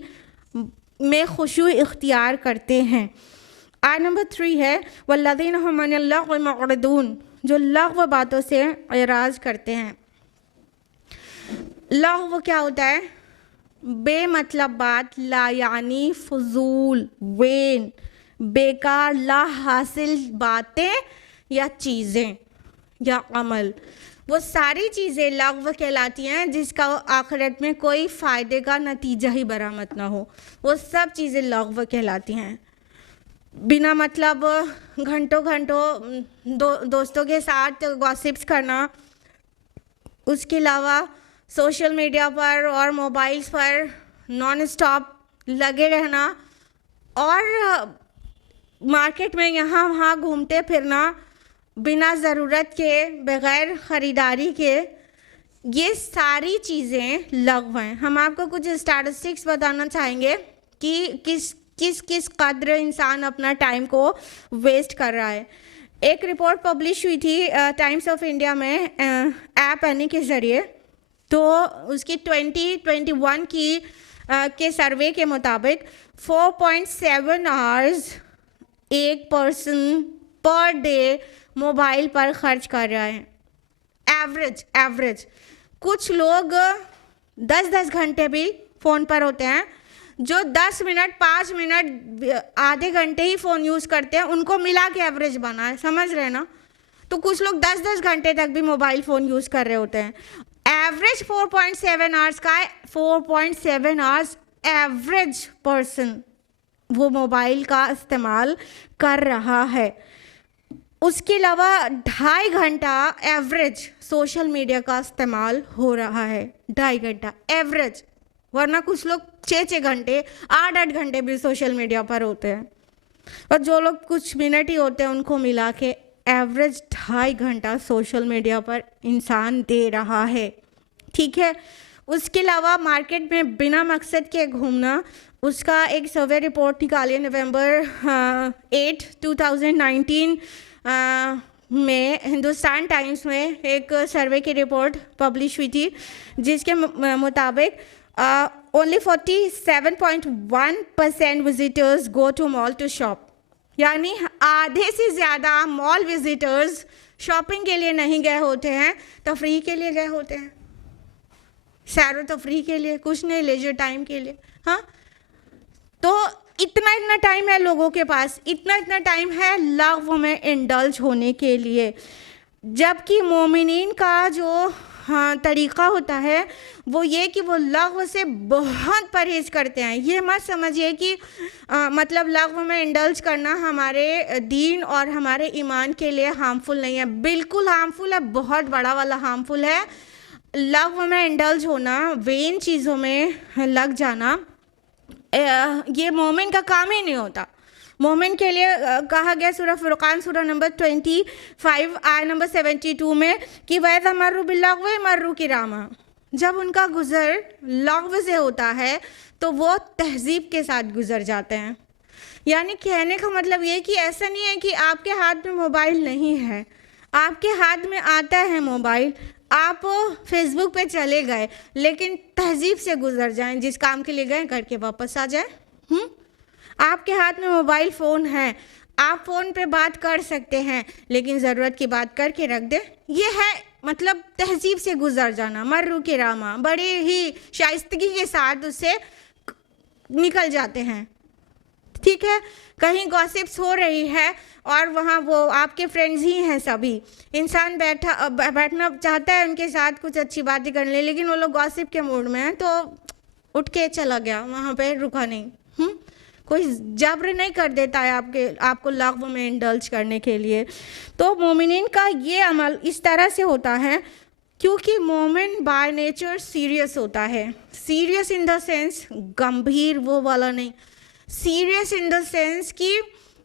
میں خشوع اختیار کرتے ہیں۔ آیت نمبر 3 ہے والذین هم عن اللغو معرضون، جو لغو باتوں سے اعراض کرتے ہیں۔ لغو کیا ہوتا ہے؟ بے مطلب بات، لا یعنی، فضول، وین، بیکار، لا حاصل باتیں یا چیزیں یا عمل، وہ ساری چیزیں لغو کہلاتی ہیں جس کا آخرت میں کوئی فائدے کا نتیجہ ہی برآمد نہ ہو، وہ سب چیزیں لغو کہلاتی ہیں۔ بنا مطلب گھنٹوں دوستوں کے ساتھ گاسپس کرنا، اس کے علاوہ سوشل میڈیا پر اور موبائلز پر نان اسٹاپ لگے رہنا اور مارکیٹ میں یہاں وہاں گھومتے پھرنا بنا ضرورت کے، بغیر خریداری کے، یہ ساری چیزیں لغو ہیں۔ ہم آپ کو کچھ اسٹیٹسٹکس بتانا چاہیں گے کہ کس قدر انسان اپنا ٹائم کو ویسٹ کر رہا ہے۔ ایک رپورٹ پبلش ہوئی تھی ٹائمز آف انڈیا میں ایپ اینی کے ذریعے، تو اس کی 2021 کے سروے کے مطابق 4.7 آورز ایک پرسن پر ڈے موبائل پر خرچ کر رہا ہے، ایوریج۔ کچھ لوگ 10 گھنٹے بھی فون پر ہوتے ہیں، جو 10 منٹ 5 منٹ آدھے گھنٹے ہی فون یوز کرتے ہیں، ان کو ملا کے ایوریج بنا ہے، سمجھ رہے نا؟ تو کچھ لوگ 10 گھنٹے تک بھی موبائل فون یوز کر رہے ہوتے ہیں۔ ایوریج 4.7 آورس کا ہے، 4.7 آورس ایوریج پرسن وہ موبائل کا استعمال کر رہا ہے۔ اس کے علاوہ 2.5 گھنٹہ ایوریج سوشل میڈیا کا استعمال ہو رہا ہے، 2.5 گھنٹہ ایوریج، ورنہ کچھ لوگ 6 گھنٹے 8 گھنٹے بھی سوشل میڈیا پر ہوتے ہیں، اور جو لوگ کچھ منٹ ہی ہوتے ہیں ان کو ملا کے ایوریج 2.5 گھنٹہ سوشل میڈیا پر انسان دے رہا ہے، ٹھیک ہے۔ اس کے علاوہ مارکیٹ میں بنا مقصد کے گھومنا، اس کا ایک سروے رپورٹ نکالی نومبر 8 2019 میں ہندوستان ٹائمز میں ایک سروے کی رپورٹ پبلش ہوئی تھی، جس کے مطابق only 47.1% visitors go to mall to shop، یعنی آدھے سے زیادہ مال وزٹرز شاپنگ کے لیے نہیں گئے ہوتے ہیں، تفریح کے لیے گئے ہوتے ہیں، سیر و تفریح کے لیے، کچھ نہیں، لیجر ٹائم کے لیے۔ ہاں، تو اتنا ٹائم ہے لوگوں کے پاس، اتنا ٹائم ہے لغو میں انڈلج ہونے کے لیے، جبکہ مومنین کا جو طریقہ ہوتا ہے وہ یہ کہ وہ لغو سے بہت پرہیز کرتے ہیں۔ یہ مت سمجھیے کہ مطلب لغو میں انڈلج کرنا ہمارے دین اور ہمارے ایمان کے لیے ہارمفل نہیں ہے، بالکل ہارمفل ہے، بہت بڑا والا ہارمفل ہے۔ لغو میں انڈلج ہونا، وین چیزوں میں لگ جانا، یہ مومن کا کام ہی نہیں ہوتا۔ مومن کے لیے کہا گیا سورہ فرقان سورہ نمبر 25 آیت نمبر 72 میں کہ وَإِذَا مَرُّوا بِاللَّغْوِ مَرُّوا كِرَامًا، جب ان کا گزر لغو سے ہوتا ہے تو وہ تہذیب کے ساتھ گزر جاتے ہیں۔ یعنی کہنے کا مطلب یہ کہ ایسا نہیں ہے کہ آپ کے ہاتھ میں موبائل نہیں ہے، آپ کے ہاتھ میں آتا ہے موبائل، آپ فیس بک پہ چلے گئے، لیکن تہذیب سے گزر جائیں، جس کام کے لیے گئے کر کے واپس آ جائیں۔ آپ کے ہاتھ میں موبائل فون ہے، آپ فون پہ بات کر سکتے ہیں، لیکن ضرورت کی بات کر کے رکھ دیں، یہ ہے مطلب تہذیب سے گزر جانا، مرو کرامہ، بڑے ہی شائستگی کے ساتھ اس سے نکل جاتے ہیں، ٹھیک ہے، کہیں گاسپس ہو رہی ہے اور وہاں وہ آپ کے فرینڈز ہی ہیں سبھی، انسان بیٹھنا چاہتا ہے ان کے ساتھ کچھ اچھی باتیں کر لے، لیکن وہ لوگ گاسپ کے موڈ میں ہیں تو اٹھ کے چلا گیا، وہاں پہ رکا نہیں. کوئی جبر نہیں کر دیتا ہے آپ کو لغو میں انڈلج کرنے کے لیے. تو مومنین کا یہ عمل اس طرح سے ہوتا ہے کیونکہ مومن بائی نیچر سیریس ہوتا ہے. سیریس ان دا سینس گمبھیر وہ والا نہیں، سیریس ان دا سینس کہ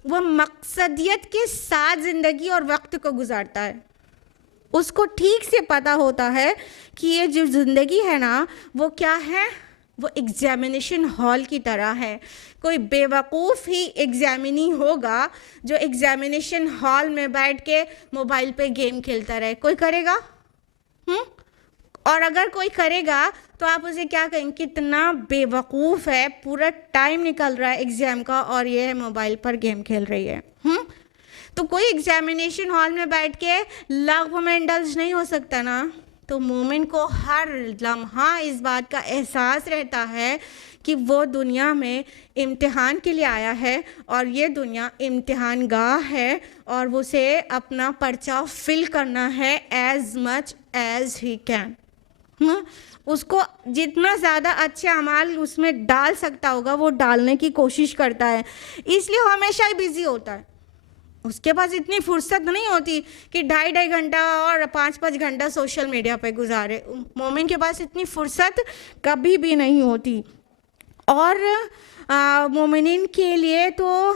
وہ مقصدیت کے ساتھ زندگی اور وقت کو گزارتا ہے. اس کو ٹھیک سے پتہ ہوتا ہے کہ یہ جو زندگی ہے نا وہ کیا ہے، وہ ایگزامینیشن ہال کی طرح ہے. کوئی بے وقوف ہی ایگزامینی ہوگا جو ایگزامینیشن ہال میں بیٹھ کے موبائل پہ گیم کھیلتا رہے. کوئی کرے گا؟ اور اگر کوئی کرے گا تو آپ اسے کیا کہیں، کتنا بے وقوف ہے، پورا ٹائم نکل رہا ہے ایگزام کا اور یہ موبائل پر گیم کھیل رہی ہے. تو کوئی ایگزامینیشن ہال میں بیٹھ کے لغو میں انڈلج نہیں ہو سکتا نا. تو مومن کو ہر لمحہ اس بات کا احساس رہتا ہے کہ وہ دنیا میں امتحان کے لیے آیا ہے اور یہ دنیا امتحان گاہ ہے اور اسے اپنا پرچہ فل کرنا ہے as much as he can. اس کو جتنا زیادہ اچھے اعمال اس میں ڈال سکتا ہوگا وہ ڈالنے کی کوشش کرتا ہے، اس لیے ہمیشہ ہی بزی ہوتا ہے. اس کے پاس اتنی فرصت نہیں ہوتی کہ 2.5 گھنٹہ اور 5 گھنٹہ سوشل میڈیا پہ گزارے. مومن کے پاس اتنی فرصت کبھی بھی نہیں ہوتی. اور مومنین کے لیے تو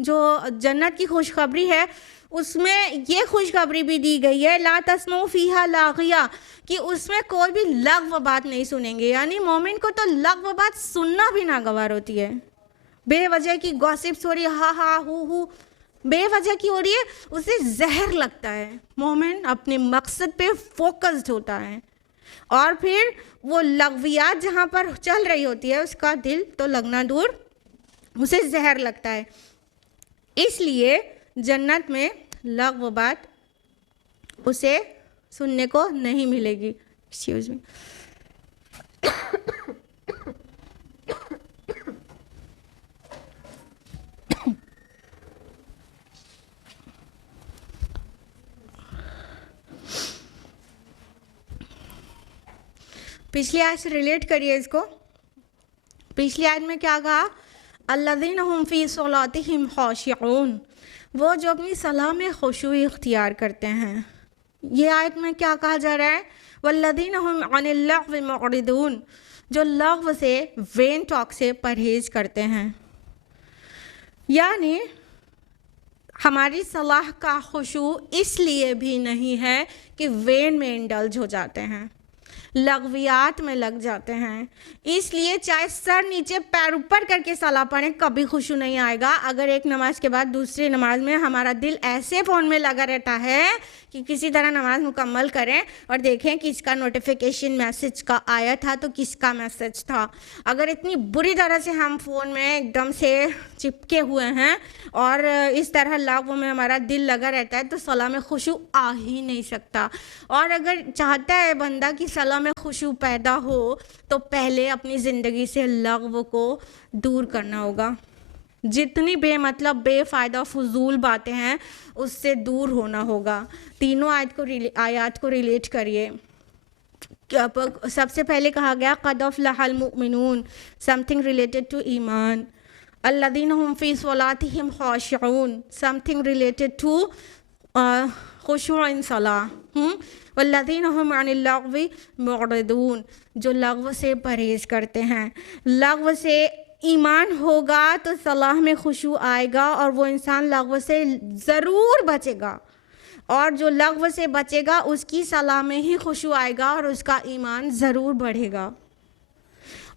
جو جنت کی خوشخبری ہے اس میں یہ خوشخبری بھی دی گئی ہے لا تسمعوا فیہا لاغیہ، کہ اس میں کوئی بھی لغو بات نہیں سنیں گے. یعنی مومن کو تو لغو بات سننا بھی ناگوار ہوتی ہے. بے وجہ کی گاسپس ہو رہی ہے، ہاں ہاں ہو بے وجہ کی ہو رہی ہے، اسے زہر لگتا ہے. مومن اپنے مقصد پہ فوکسڈ ہوتا ہے اور پھر وہ لغویات جہاں پر چل رہی ہوتی ہے اس کا دل تو لگنا دور، اسے زہر لگتا ہے. اس لیے جنت میں لغو بات اسے سننے کو نہیں ملے گی. Excuse me. پچھلی آیت سے ریلیٹ کریے اس کو. پچھلی آیت میں کیا کہا؟ الذین هم فی صلاتہم خاشعون، وہ جو اپنی صلاح میں خشوع اختیار کرتے ہیں. یہ آیت میں کیا کہا جا رہا ہے؟ والذین هم عن اللغو معرضون، جو لغو سے وین ٹاک سے پرہیز کرتے ہیں. یعنی ہماری صلاح کا خشوع اس لیے بھی نہیں ہے کہ وین میں انڈلج ہو جاتے ہیں، لغویات میں لگ جاتے ہیں. اس لیے چاہے سر نیچے پیر اوپر کر کے صلاح پڑھیں کبھی خشوع نہیں آئے گا اگر ایک نماز کے بعد دوسری نماز میں ہمارا دل ایسے فون میں لگا رہتا ہے کہ کسی طرح نماز مکمل کریں اور دیکھیں کہ اس کا نوٹیفیکیشن میسج کا آیا تھا تو کس کا میسج تھا. اگر اتنی بری طرح سے ہم فون میں ایک دم سے چپکے ہوئے ہیں اور اس طرح لغو میں ہمارا دل لگا رہتا ہے تو صلاح میں خشوع آ ہی نہیں سکتا. اور اگر چاہتا ہے بندہ کہ صلاح میں خشوع پیدا ہو تو پہلے اپنی زندگی سے لغو کو دور کرنا ہوگا. جتنی بے مطلب بے فائدہ فضول باتیں ہیں اس سے دور ہونا ہوگا. تینوں آیات کو ریلیٹ کریے. سب سے پہلے کہا گیا قد افلح المؤمنون، سم تھنگ ریلیٹڈ ٹو ایمان. الذین هم فی صلاتہم خاشعون، سم تھنگ ریلیٹڈ ٹو خشوع ان صلاح. والذین هم عن اللغو معرضون، جو لغو سے پرہیز کرتے ہیں. لغو سے ایمان ہوگا تو صلاح میں خشوع آئے گا اور وہ انسان لغو سے ضرور بچے گا، اور جو لغو سے بچے گا اس کی صلاح میں ہی خشوع آئے گا اور اس کا ایمان ضرور بڑھے گا.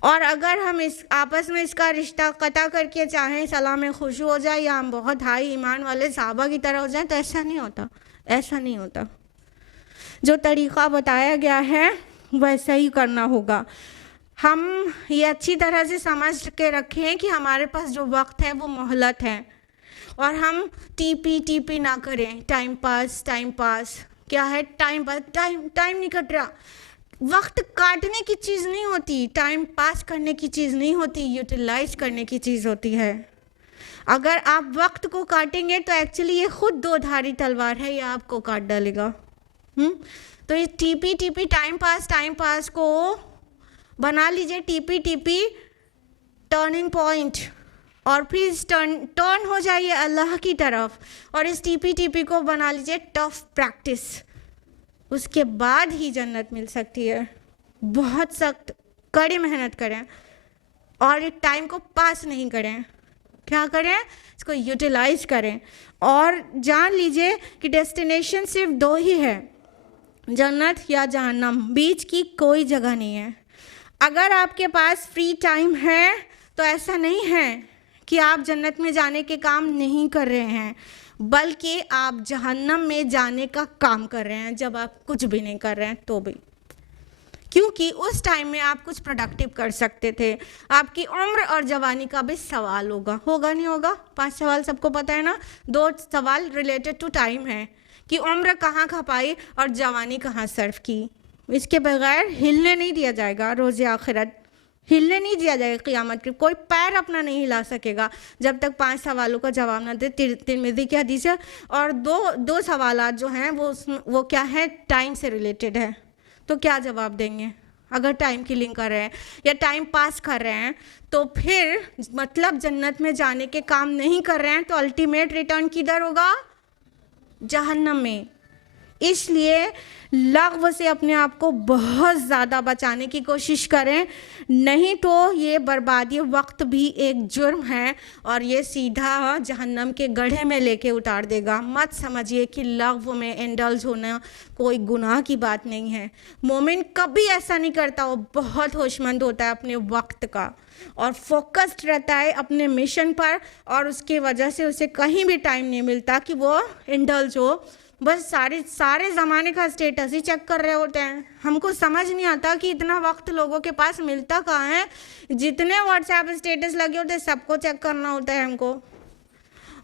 اور اگر ہم آپس میں اس کا رشتہ قطع کر کے چاہیں صلاح میں خشوع ہو جائے یا ہم بہت ہائی ایمان والے صحابہ کی طرح ہو جائیں تو ایسا نہیں ہوتا. ایسا نہیں ہوتا. جو طریقہ بتایا گیا ہے ویسا ہی کرنا ہوگا. ہم یہ اچھی طرح سے سمجھ کے رکھیں کہ ہمارے پاس جو وقت ہے وہ مہلت ہے اور ہم ٹی پی نہ کریں. ٹائم پاس کیا ہے؟ ٹائم نہیں کٹ رہا. وقت کاٹنے کی چیز نہیں ہوتی، ٹائم پاس کرنے کی چیز نہیں ہوتی، یوٹیلائز کرنے کی چیز ہوتی ہے. اگر آپ وقت کو کاٹیں گے تو ایکچولی یہ خود دو دھاری تلوار ہے، یہ آپ کو کاٹ ڈالے گا۔ تو یہ ٹی پی ٹائم پاس کو بنا لیجئے ٹی پی ٹرننگ پوائنٹ، اور پھر ٹرن ہو جائیے اللہ کی طرف، اور اس ٹی پی کو بنا لیجئے ٹف پریکٹس، اس کے بعد ہی جنت مل سکتی ہے۔ بہت سخت کڑی محنت کریں اور ایک ٹائم کو پاس نہیں کریں، کیا کریں، اس کو یوٹیلائز کریں، اور جان لیجئے کہ ڈیسٹینیشن صرف دو ہی ہے، جنت یا جہنم، بیچ کی کوئی جگہ نہیں ہے۔ اگر آپ کے پاس فری ٹائم ہے تو ایسا نہیں ہے کہ آپ جنت میں جانے کے کام نہیں کر رہے ہیں، بلکہ آپ جہنم میں جانے کا کام کر رہے ہیں جب آپ کچھ بھی نہیں کر رہے ہیں تو بھی، کیونکہ اس ٹائم میں آپ کچھ پروڈکٹیو کر سکتے تھے۔ آپ کی عمر اور جوانی کا بھی سوال ہوگا نہیں ہوگا؟ 5 سوال سب کو پتہ ہے نا؟ 2 سوال ریلیٹڈ ٹو ٹائم ہے کہ عمر کہاں کھپائی اور جوانی کہاں صرف کی۔ اس کے بغیر ہلنے نہیں دیا جائے گا، روز آخرت ہلنے نہیں دیا جائے گا، قیامت کے کوئی پیر اپنا نہیں ہلا سکے گا جب تک 5 سوالوں کا جواب نہ دے۔ ترمذی کی حدیث ہے، اور دو سوالات جو ہیں وہ کیا ہے، ٹائم سے ریلیٹڈ ہے، تو کیا جواب دیں گے؟ اگر ٹائم کلنگ کر رہے ہیں یا ٹائم پاس کر رہے ہیں تو پھر مطلب جنت میں جانے کے کام نہیں کر رہے ہیں، تو الٹیمیٹ ریٹرن کدھر ہوگا؟ جہنم میں۔ اس لیے لغو سے اپنے آپ کو بہت زیادہ بچانے کی کوشش کریں، نہیں تو یہ بربادی وقت بھی ایک جرم ہے اور یہ سیدھا جہنم کے گڑھے میں لے کے اتار دے گا۔ مت سمجھیے کہ لغو میں انڈلج ہونا کوئی گناہ کی بات نہیں ہے۔ مومن کبھی ایسا نہیں کرتا، وہ بہت ہوش مند ہوتا ہے اپنے وقت کا اور فوکسڈ رہتا ہے اپنے مشن پر، اور اس کی وجہ سے اسے کہیں بھی ٹائم نہیں ملتا کہ وہ انڈلج ہو۔ بس سارے زمانے کا اسٹیٹس ہی چیک کر رہے ہوتے ہیں۔ ہم کو سمجھ نہیں آتا کہ اتنا وقت لوگوں کے پاس ملتا کہاں ہے، جتنے واٹس ایپ اسٹیٹس لگے ہوتے ہیں سب کو چیک کرنا ہوتا ہے ہم کو۔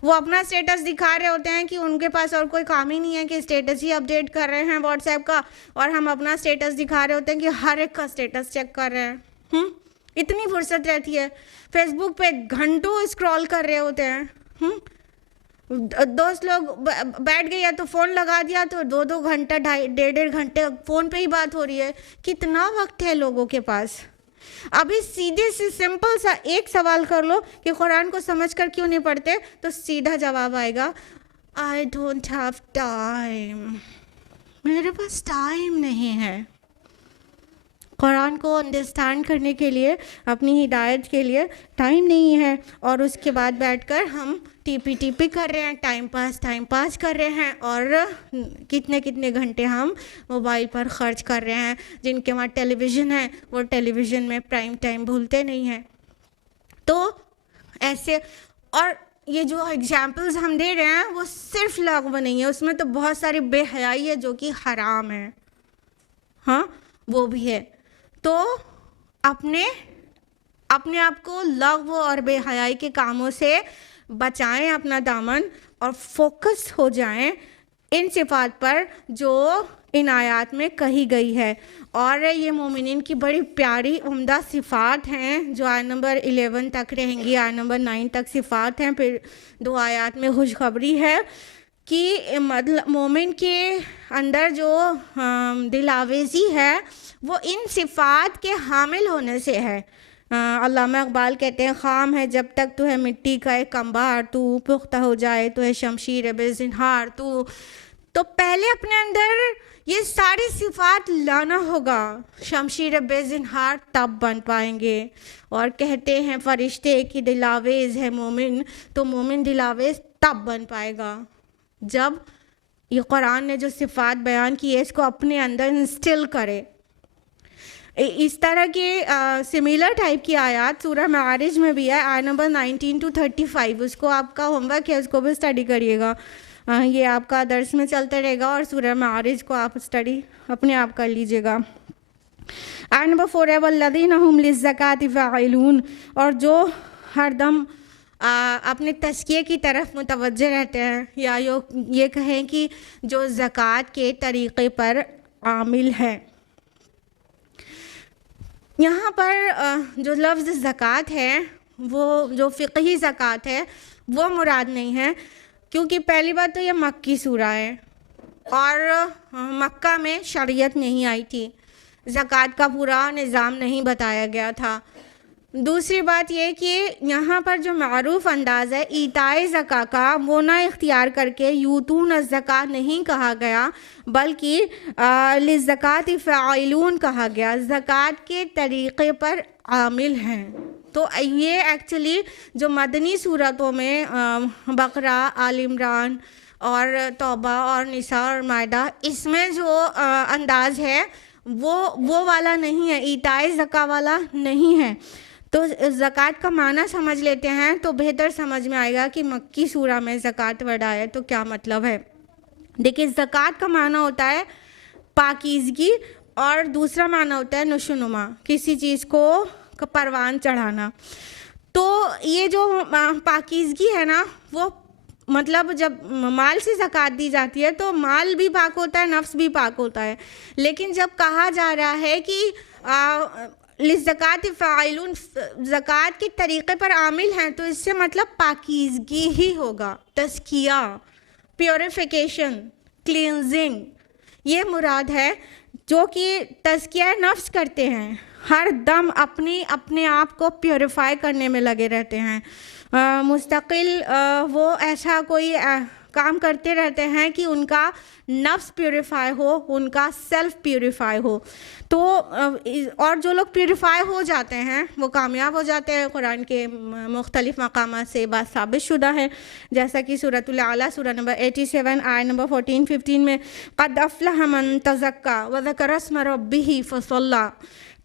وہ اپنا اسٹیٹس دکھا رہے ہوتے ہیں کہ ان کے پاس اور کوئی کام ہی نہیں ہے کہ اسٹیٹس ہی اپڈیٹ کر رہے ہیں واٹس ایپ کا، اور ہم اپنا اسٹیٹس دکھا رہے ہوتے ہیں کہ ہر ایک کا اسٹیٹس چیک کر رہے ہیں۔ اتنی فرصت رہتی ہے، فیس بک پہ گھنٹوں اسکرول کر رہے ہوتے ہیں۔ دوست لوگ بیٹھ گئے یا تو فون لگا دیا تو 2 گھنٹہ 1.5 گھنٹے فون پہ ہی بات ہو رہی ہے۔ کتنا وقت ہے لوگوں کے پاس؟ ابھی سیدھے سے سمپل سا ایک سوال کر لو کہ قرآن کو سمجھ کر کیوں نہیں پڑھتے، تو سیدھا جواب آئے گا I don't have time، میرے پاس ٹائم نہیں ہے۔ قرآن کو انڈرسٹینڈ کرنے کے لیے، اپنی ہدایت کے لیے ٹائم نہیں ہے، اور اس کے بعد بیٹھ کر ہم ٹی پی کر رہے ہیں، ٹائم پاس کر رہے ہیں، اور کتنے گھنٹے ہم موبائل پر خرچ کر رہے ہیں۔ جن کے وہاں ٹیلی ویژن ہے وہ ٹیلی ویژن میں پرائم ٹائم بھولتے نہیں ہیں۔ تو ایسے، اور یہ جو ایگزامپلز ہم دے رہے ہیں وہ صرف لغو نہیں ہے، اس میں تو بہت ساری بے حیائی ہے جو کہ حرام ہے، ہاں وہ بھی ہے۔ تو اپنے آپ کو لغو اور بے حیائی کے کاموں سے بچائیں اپنا دامن، اور فوکس ہو جائیں ان صفات پر جو ان آیات میں کہی گئی ہے۔ اور یہ مومنین کی بڑی پیاری عمدہ صفات ہیں جو آیت نمبر 11 تک رہیں گی، آیت نمبر 9 تک صفات ہیں، پھر 2 آیات میں خوشخبری ہے کہ مومن کے اندر جو دل آویزی ہے وہ ان صفات کے حامل ہونے سے ہے۔ علامہ اقبال کہتے ہیں، خام ہے جب تک تو ہے مٹی کا ایک انبار، تو پختہ ہو جائے تو ہے شمشیر بے زنہار تو پہلے اپنے اندر یہ ساری صفات لانا ہوگا، شمشیر بے زنہار تب بن پائیں گے۔ اور کہتے ہیں فرشتے کہ دل آویز ہے مومن، تو مومن دل آویز تب بن پائے گا جب یہ قرآن نے جو صفات بیان کی ہے اس کو اپنے اندر انسٹل کرے۔ اس طرح کے سملر ٹائپ کی آیات سورہ معارج میں بھی ہے، آیت نمبر 19 to 35، اس کو آپ کا ہوم ورک ہے، اس کو بھی اسٹڈی کریے گا، یہ آپ کا درس میں چلتا رہے گا، اور سورہ معارج کو آپ اسٹڈی اپنے آپ کر لیجیے گا۔ آیت نمبر 4 ہے وَالَّذِينَ هُمْ لِلزَّكَاةِ فَاعِلُونَ، اور جو ہر دم اپنے تزکیے کی طرف متوجہ رہتے ہیں، یا یہ کہیں کہ جو زکوٰۃ کے طریقے پر عامل ہیں۔ یہاں پر جو لفظ زکوٰۃ ہے وہ جو فقہی زکوٰۃ ہے وہ مراد نہیں ہے، کیونکہ پہلی بات تو یہ مکی سورہ ہے اور مکہ میں شریعت نہیں آئی تھی، زکوٰۃ کا پورا نظام نہیں بتایا گیا تھا۔ دوسری بات یہ کہ یہاں پر جو معروف انداز ہے ایتائے زکوٰۃ کا، وہ نہ اختیار کر کے یوتون الزکوٰۃ نہیں کہا گیا، بلکہ للزکوٰۃ فاعلون کہا گیا، زکوٰۃ کے طریقے پر عامل ہیں۔ تو یہ ایکچولی جو مدنی صورتوں میں بقرہ، آل عمران اور توبہ اور نساء اور مائدہ، اس میں جو انداز ہے وہ والا نہیں ہے، ایتائے زکوٰۃ والا نہیں ہے۔ تو زکوٰۃ کا معنی سمجھ لیتے ہیں تو بہتر سمجھ میں آئے گا کہ مکی سورہ میں زکوٰۃ ورڈ آیا تو کیا مطلب ہے۔ دیکھیے زکوٰۃ کا معنی ہوتا ہے پاکیزگی اور دوسرا معنی ہوتا ہے نشوونما، کسی چیز کو پروان چڑھانا۔ تو یہ جو پاکیزگی ہے نا، وہ مطلب جب مال سے زکوٰۃ دی جاتی ہے تو مال بھی پاک ہوتا ہے، نفس بھی پاک ہوتا ہے، لیکن جب کہا جا رہا ہے کہ للزکوٰۃ فاعلون، زکوٰۃ کے طریقے پر عامل ہیں، تو اس سے مطلب پاکیزگی ہی ہوگا، تزکیہ، پیوریفیکیشن، کلینزنگ، یہ مراد ہے۔ جو کہ تزکیہ نفس کرتے ہیں، ہر دم اپنے آپ کو پیوریفائی کرنے میں لگے رہتے ہیں، مستقل وہ ایسا کوئی کام کرتے رہتے ہیں کہ ان کا نفس پیوریفائی ہو، ان کا سیلف پیوریفائی ہو۔ تو اور جو لوگ پیوریفائی ہو جاتے ہیں وہ کامیاب ہو جاتے ہیں، قرآن کے مختلف مقامات سے بات ثابت شدہ ہے، جیسا کہ سورۃ الاعلیٰ سورہ نمبر 87 آیت نمبر 14-15 میں قد افلح من تزکیٰ وذکر اسم ربہ فصلی،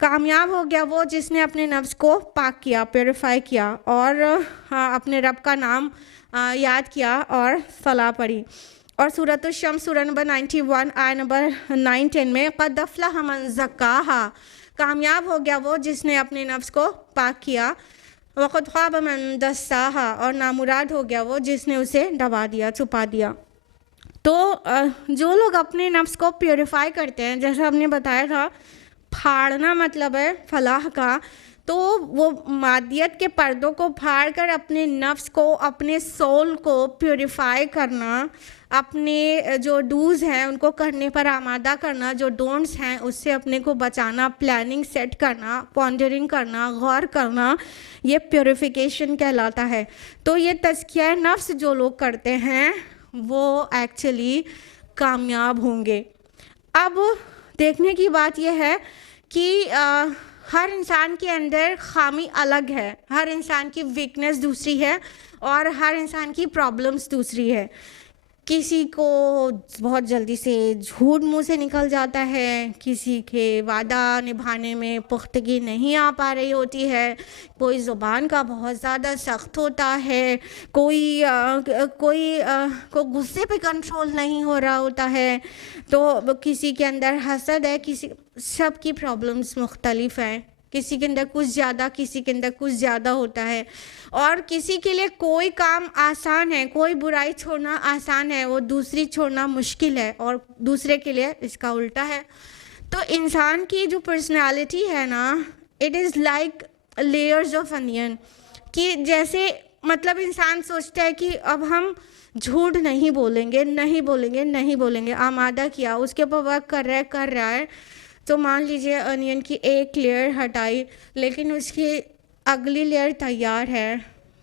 کامیاب ہو گیا وہ جس نے اپنے نفس کو پاک کیا، پیوریفائی کیا اور اپنے رب کا نام یاد کیا اور صلاح پڑھی۔ اور سورۃ الشمس سورہ نمبر 91 آیت نمبر 9-10 میں قد افلح من زکاہا، کامیاب ہو گیا وہ جس نے اپنے نفس کو پاک کیا، وقد خاب من دساہا، اور نامراد ہو گیا وہ جس نے اسے دبا دیا، چھپا دیا۔ تو جو لوگ اپنے نفس کو پیوریفائی کرتے ہیں، جیسا ہم نے بتایا تھا، پھاڑنا مطلب ہے فلاح کا، تو وہ مادیت کے پردوں کو پھاڑ کر اپنے نفس کو، اپنے سول کو پیوریفائی کرنا، اپنے جو ڈوز ہیں ان کو کرنے پر آمادہ کرنا، جو ڈونٹس ہیں اس سے اپنے کو بچانا، پلاننگ سیٹ کرنا، پونڈرنگ کرنا، غور کرنا، یہ پیوریفیکیشن کہلاتا ہے۔ تو یہ تزکیہ نفس جو لوگ کرتے ہیں وہ ایکچولی کامیاب ہوں گے۔ اب دیکھنے کی بات یہ ہے کہ ہر انسان کے اندر خامی الگ ہے، ہر انسان کی ویکنس دوسری ہے اور ہر انسان کی پرابلمس دوسری ہے۔ کسی کو بہت جلدی سے جھوٹ منہ سے نکل جاتا ہے، کسی کے وعدہ نبھانے میں پختگی نہیں آ پا رہی ہوتی ہے، کوئی زبان کا بہت زیادہ سخت ہوتا ہے، کوئی کو غصے پہ کنٹرول نہیں ہو رہا ہوتا ہے، تو کسی کے اندر حسد ہے، سب کی پرابلمس مختلف ہیں، کسی کے اندر کچھ زیادہ، کسی کے اندر کچھ زیادہ ہوتا ہے، اور کسی کے لیے کوئی کام آسان ہے، کوئی برائی چھوڑنا آسان ہے، وہ دوسری چھوڑنا مشکل ہے، اور دوسرے کے لیے اس کا الٹا ہے۔ تو انسان کی جو پرسنالٹی ہے نا، it is like layers of onion, کہ جیسے مطلب انسان سوچتا ہے کہ اب ہم جھوٹ نہیں بولیں گے، آمادہ کیا، اس کے اوپر ورک کر رہا ہے، تو مان لیجئے انین کی ایک لیئر ہٹائی، لیکن اس کی اگلی لیئر تیار ہے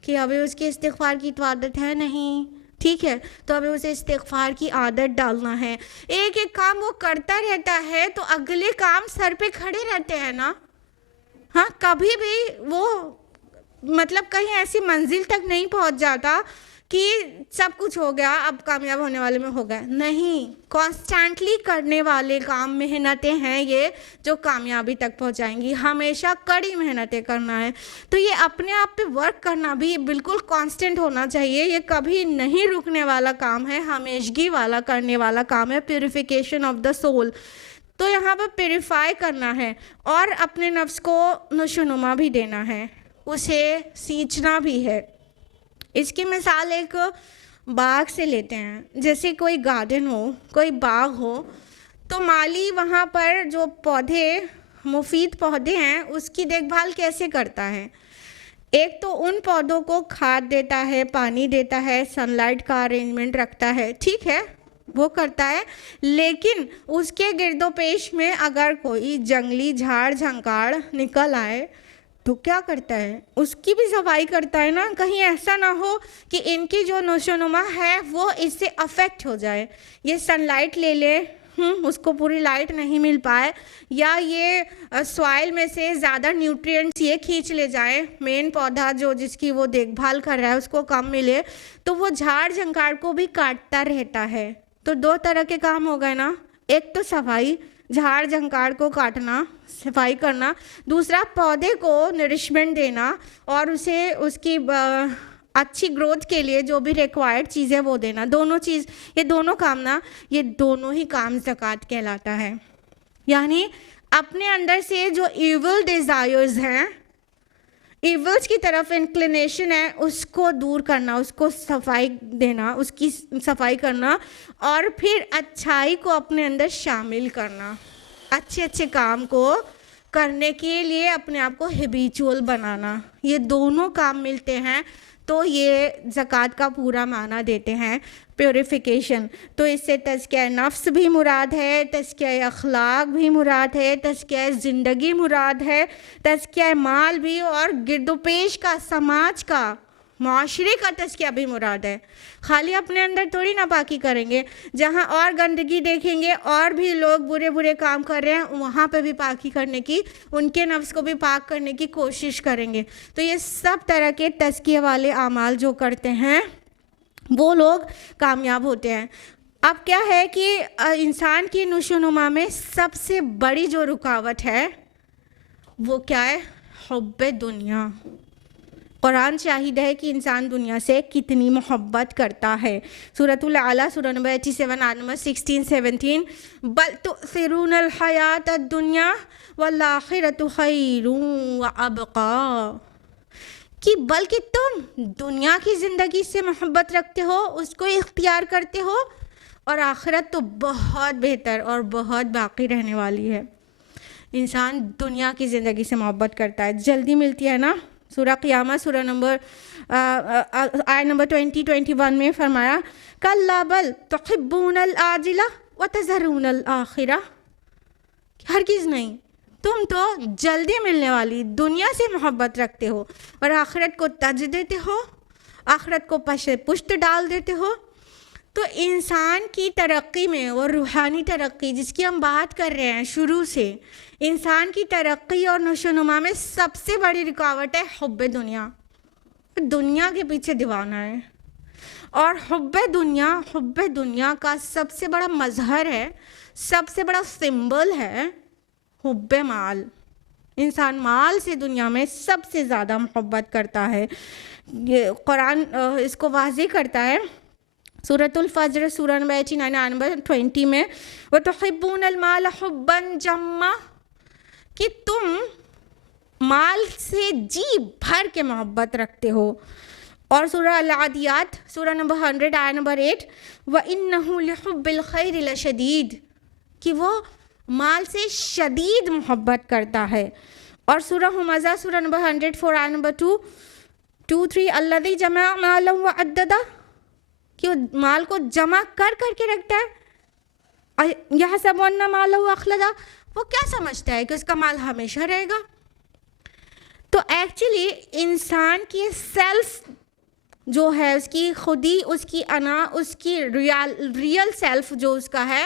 کہ ابھی اس کی استغفار کی تو عادت ہے نہیں، ٹھیک ہے، تو ابھی اسے استغفار کی عادت ڈالنا ہے۔ ایک ایک کام وہ کرتا رہتا ہے تو اگلے کام سر پہ کھڑے رہتے ہیں نا، ہاں، کبھی بھی وہ مطلب کہیں ایسی منزل تک نہیں پہنچ جاتا کہ سب کچھ ہو گیا، اب کامیاب ہونے والے میں ہو گیا، نہیں، کانسٹینٹلی کرنے والے کام، محنتیں ہیں یہ جو کامیابی تک پہنچائیں گی، ہمیشہ کڑی محنتیں کرنا ہے۔ تو یہ اپنے آپ پہ ورک کرنا بھی بالکل کانسٹنٹ ہونا چاہیے، یہ کبھی نہیں رکنے والا کام ہے، ہمیشگی والا کرنے والا کام ہے، پیوریفیکیشن آف دا سول۔ تو یہاں پر پیوریفائی کرنا ہے اور اپنے نفس کو نشوونما بھی دینا ہے، اسے سینچنا بھی ہے۔ اس کی مثال ایک باغ سے لیتے ہیں، جیسے کوئی گارڈن ہو، کوئی باغ ہو، تو مالی وہاں پر جو پودے، مفید پودے ہیں، اس کی دیکھ بھال کیسے کرتا ہے؟ ایک تو ان پودوں کو کھاد دیتا ہے، پانی دیتا ہے، سن لائٹ کا ارینجمنٹ رکھتا ہے، ٹھیک ہے وہ کرتا ہے، لیکن اس کے گرد و پیش میں اگر کوئی جنگلی جھاڑ جھنکاڑ نکل آئے تو کیا کرتا ہے؟ اس کی بھی صفائی کرتا ہے نا، کہیں ایسا نہ ہو کہ ان کی جو نشو نما ہے وہ اس سے افیکٹ ہو جائے، یہ سن لائٹ لے لے، اس کو پوری لائٹ نہیں مل پائے، یا یہ سوائل میں سے زیادہ نیوٹرینٹس یہ کھینچ لے جائیں، مین پودا جو جس کی وہ دیکھ بھال کر رہا ہے اس کو کم ملے، تو وہ جھاڑ جھنکاڑ کو بھی کاٹتا رہتا ہے۔ تو دو طرح کے کام ہو گئے نا، ایک تو صفائی، جھاڑ جھنکاڑ کو کاٹنا، صفائی کرنا، دوسرا پودے کو نرشمنٹ دینا اور اسے اس کی اچھی گروتھ کے لیے جو بھی ریکوائرڈ چیزیں وہ دینا۔ دونوں چیز، یہ دونوں کام نا، یہ دونوں ہی کام زکوٰۃ کہلاتا ہے۔ یعنی اپنے اندر سے جو ایول ڈیزائرز ہیں، ایولز کی طرف انکلینیشن ہے، اس کو دور کرنا، اس کو صفائی دینا، اس کی صفائی کرنا، اور پھر اچھائی کو اپنے اندر شامل کرنا، اچھے اچھے کام کو کرنے کے لیے اپنے آپ کو ہیبیچول بنانا، یہ دونوں کام ملتے ہیں تو یہ زکوٰۃ کا پورا معنی دیتے ہیں، پیوریفیکیشن۔ تو اس سے تزکیہ نفس بھی مراد ہے، تزکیہ اخلاق بھی مراد ہے، تزکیہ زندگی مراد ہے، تزکیہ مال بھی، اور گرد و پیش کا، سماج کا، معاشرے کا تزکیہ بھی مراد ہے۔ خالی اپنے اندر تھوڑی نا پاکی کریں گے، جہاں اور گندگی دیکھیں گے اور بھی لوگ برے برے کام کر رہے ہیں، وہاں پہ بھی پاکی کرنے کی، ان کے نفس کو بھی پاک کرنے کی کوشش کریں گے۔ تو یہ سب طرح کے تزکیہ والے اعمال جو کرتے ہیں وہ لوگ کامیاب ہوتے ہیں۔ اب کیا ہے کہ انسان کی نشو و نما میں سب سے بڑی جو رکاوٹ ہے وہ کیا ہے؟ حب دنیا۔ قرآن شاہد ہے کہ انسان دنیا سے کتنی محبت کرتا ہے۔ سورۃ الاعلیٰ، سورہ نمبر 87، آیت نمبر 16 17، بل تؤثرون الحیات الدنیا والآخرۃ خیر وابقیٰ، کہ بلکہ تم دنیا کی زندگی سے محبت رکھتے ہو، اس کو اختیار کرتے ہو، اور آخرت تو بہت بہتر اور بہت باقی رہنے والی ہے۔ انسان دنیا کی زندگی سے محبت کرتا ہے، جلدی ملتی ہے نا۔ سورہ قیامہ، سورہ نمبر آیت نمبر 20-21 میں فرمایا کَلَّا بَلْ تُحِبُّونَ الْعَاجِلَةَ وَتَذَرُونَ الْآخِرَةَ، ہرگز نہیں، تم تو جلدی ملنے والی دنیا سے محبت رکھتے ہو اور آخرت کو تج دیتے ہو، آخرت کو پشت ڈال دیتے ہو۔ تو انسان کی ترقی میں، اور روحانی ترقی جس کی ہم بات کر رہے ہیں شروع سے، انسان کی ترقی اور نشو و نما میں سب سے بڑی رکاوٹ ہے حب دنیا۔ دنیا کے پیچھے دیوانہ ہے، اور حب دنیا کا سب سے بڑا مظہر ہے، سب سے بڑا سمبل ہے حب مال۔ انسان مال سے دنیا میں سب سے زیادہ محبت کرتا ہے۔ یہ قرآن اس کو واضح کرتا ہے، سورۃ الفجر، سورہ نمبر 89، آیت نمبر 20 میں، وَتُحِبُّونَ الْمَالَ حُبًّا جَمًّا، کہ تم مال سے جی بھر کے محبت رکھتے ہو۔ اور سورہ العادیات، سورہ نمبر 100، آیت نمبر 8، وَإِنَّهُ لِحُبِّ الْخَيْرِ لَشَدِيدٌ، کہ وہ مال سے شدید محبت کرتا ہے۔ اور سورہ ہمزہ، سورہ نمبر 104، آیت نمبر 2-3، الَّذِي جَمَعَ مَالًا وَعَدَّدَهُ، کہ وہ مال کو جمع کر کر کے رکھتا ہے۔ يَحْسَبُ أَنَّ مَالَهُ أَخْلَدَهُ، وہ کیا سمجھتا ہے کہ اس کا مال ہمیشہ رہے گا؟ تو ایکچولی انسان کی سیلف جو ہے، اس کی خودی، اس کی انا، اس کی ریئل سیلف جو اس کا ہے،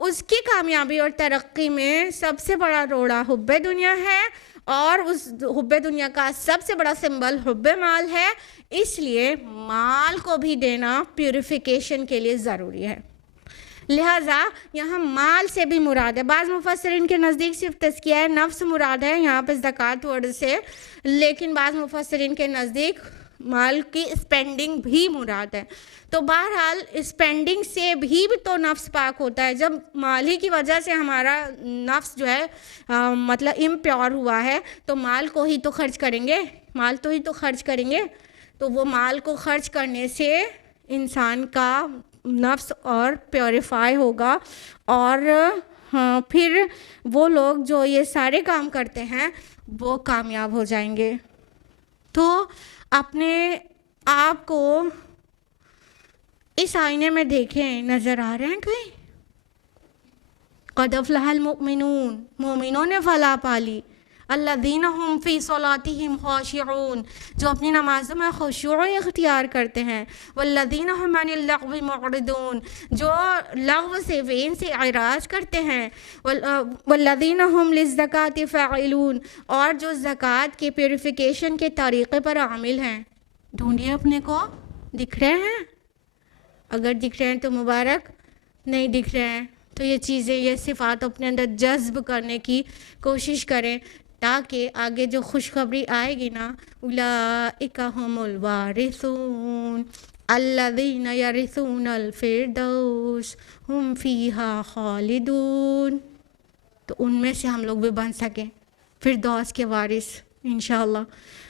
اس کی کامیابی اور ترقی میں سب سے بڑا روڑا حب دنیا ہے، اور اس حب دنیا کا سب سے بڑا سمبل حب مال ہے۔ اس لیے مال کو بھی دینا پیوریفیکیشن کے لیے ضروری ہے۔ لہٰذا یہاں مال سے بھی مراد ہے، بعض مفسرین کے نزدیک صرف تزکیہ نفس مراد ہے یہاں پہ زکوٰۃ ورڈ سے، لیکن بعض مفسرین کے نزدیک مال کی اسپینڈنگ بھی مراد ہے۔ تو بہرحال اسپینڈنگ سے بھی تو نفس پاک ہوتا ہے۔ جب مال ہی کی وجہ سے ہمارا نفس جو ہے مطلب امپیور ہوا ہے، تو مال کو ہی تو خرچ کریں گے، مال تو ہی تو خرچ کریں گے، تو وہ مال کو خرچ کرنے سے انسان کا نفس اور پیوریفائی ہوگا، اور پھر وہ لوگ جو یہ سارے کام کرتے ہیں وہ کامیاب ہو جائیں گے۔ تو اپنے آپ کو اس آئینے میں دیکھیں، نظر آ رہے ہیں کوئی؟ قد افلح المؤمنون، مومنوں نے فلاح پالی، الذین هم فی صلاتہم خاشعون، جو اپنی نمازوں میں خشوع اختیار کرتے ہیں، والذین هم عن اللغو معرضون، جو لغو سے وین سے اعراض کرتے ہیں، والذین هم للزکاة فاعلون، اور جو زکوٰۃ کے پیوریفیکیشن کے طریقے پر عامل ہیں۔ ڈھونڈیے اپنے کو، دکھ رہے ہیں؟ اگر دکھ رہے ہیں تو مبارک، نہیں دکھ رہے ہیں تو یہ چیزیں، یہ صفات اپنے اندر جذب کرنے کی کوشش کریں، تاکہ آگے جو خوشخبری آئے گی نا، اولئک هم الوارثون الذین یرثون الفردوس هم فیہا خالدون، تو ان میں سے ہم لوگ بھی بن سکیں فردوس کے وارث انشاءاللہ۔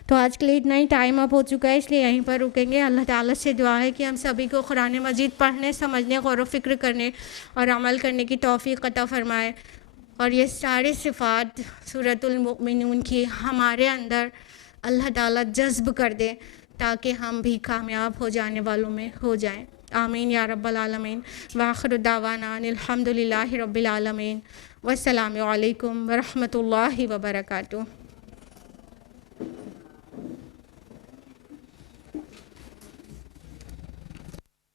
تو آج کے لیے اتنا ہی، ٹائم اپ ہو چکا ہے، اس لیے یہیں پر رکیں گے۔ اللہ تعالیٰ سے دعا ہے کہ ہم سبھی کو قرآن مجید پڑھنے، سمجھنے، غور و فکر کرنے اور عمل کرنے کی توفیق عطا فرمائے، اور یہ ساری صفات سورۃ المؤمنون کی ہمارے اندر اللہ تعالیٰ جذب کر دے، تاکہ ہم بھی کامیاب ہو جانے والوں میں ہو جائیں۔ آمین یا رب العالمین۔ وآخر دعوانا ان الحمد للہ رب العالمین، والسلام علیکم ورحمۃ اللہ وبرکاتہ۔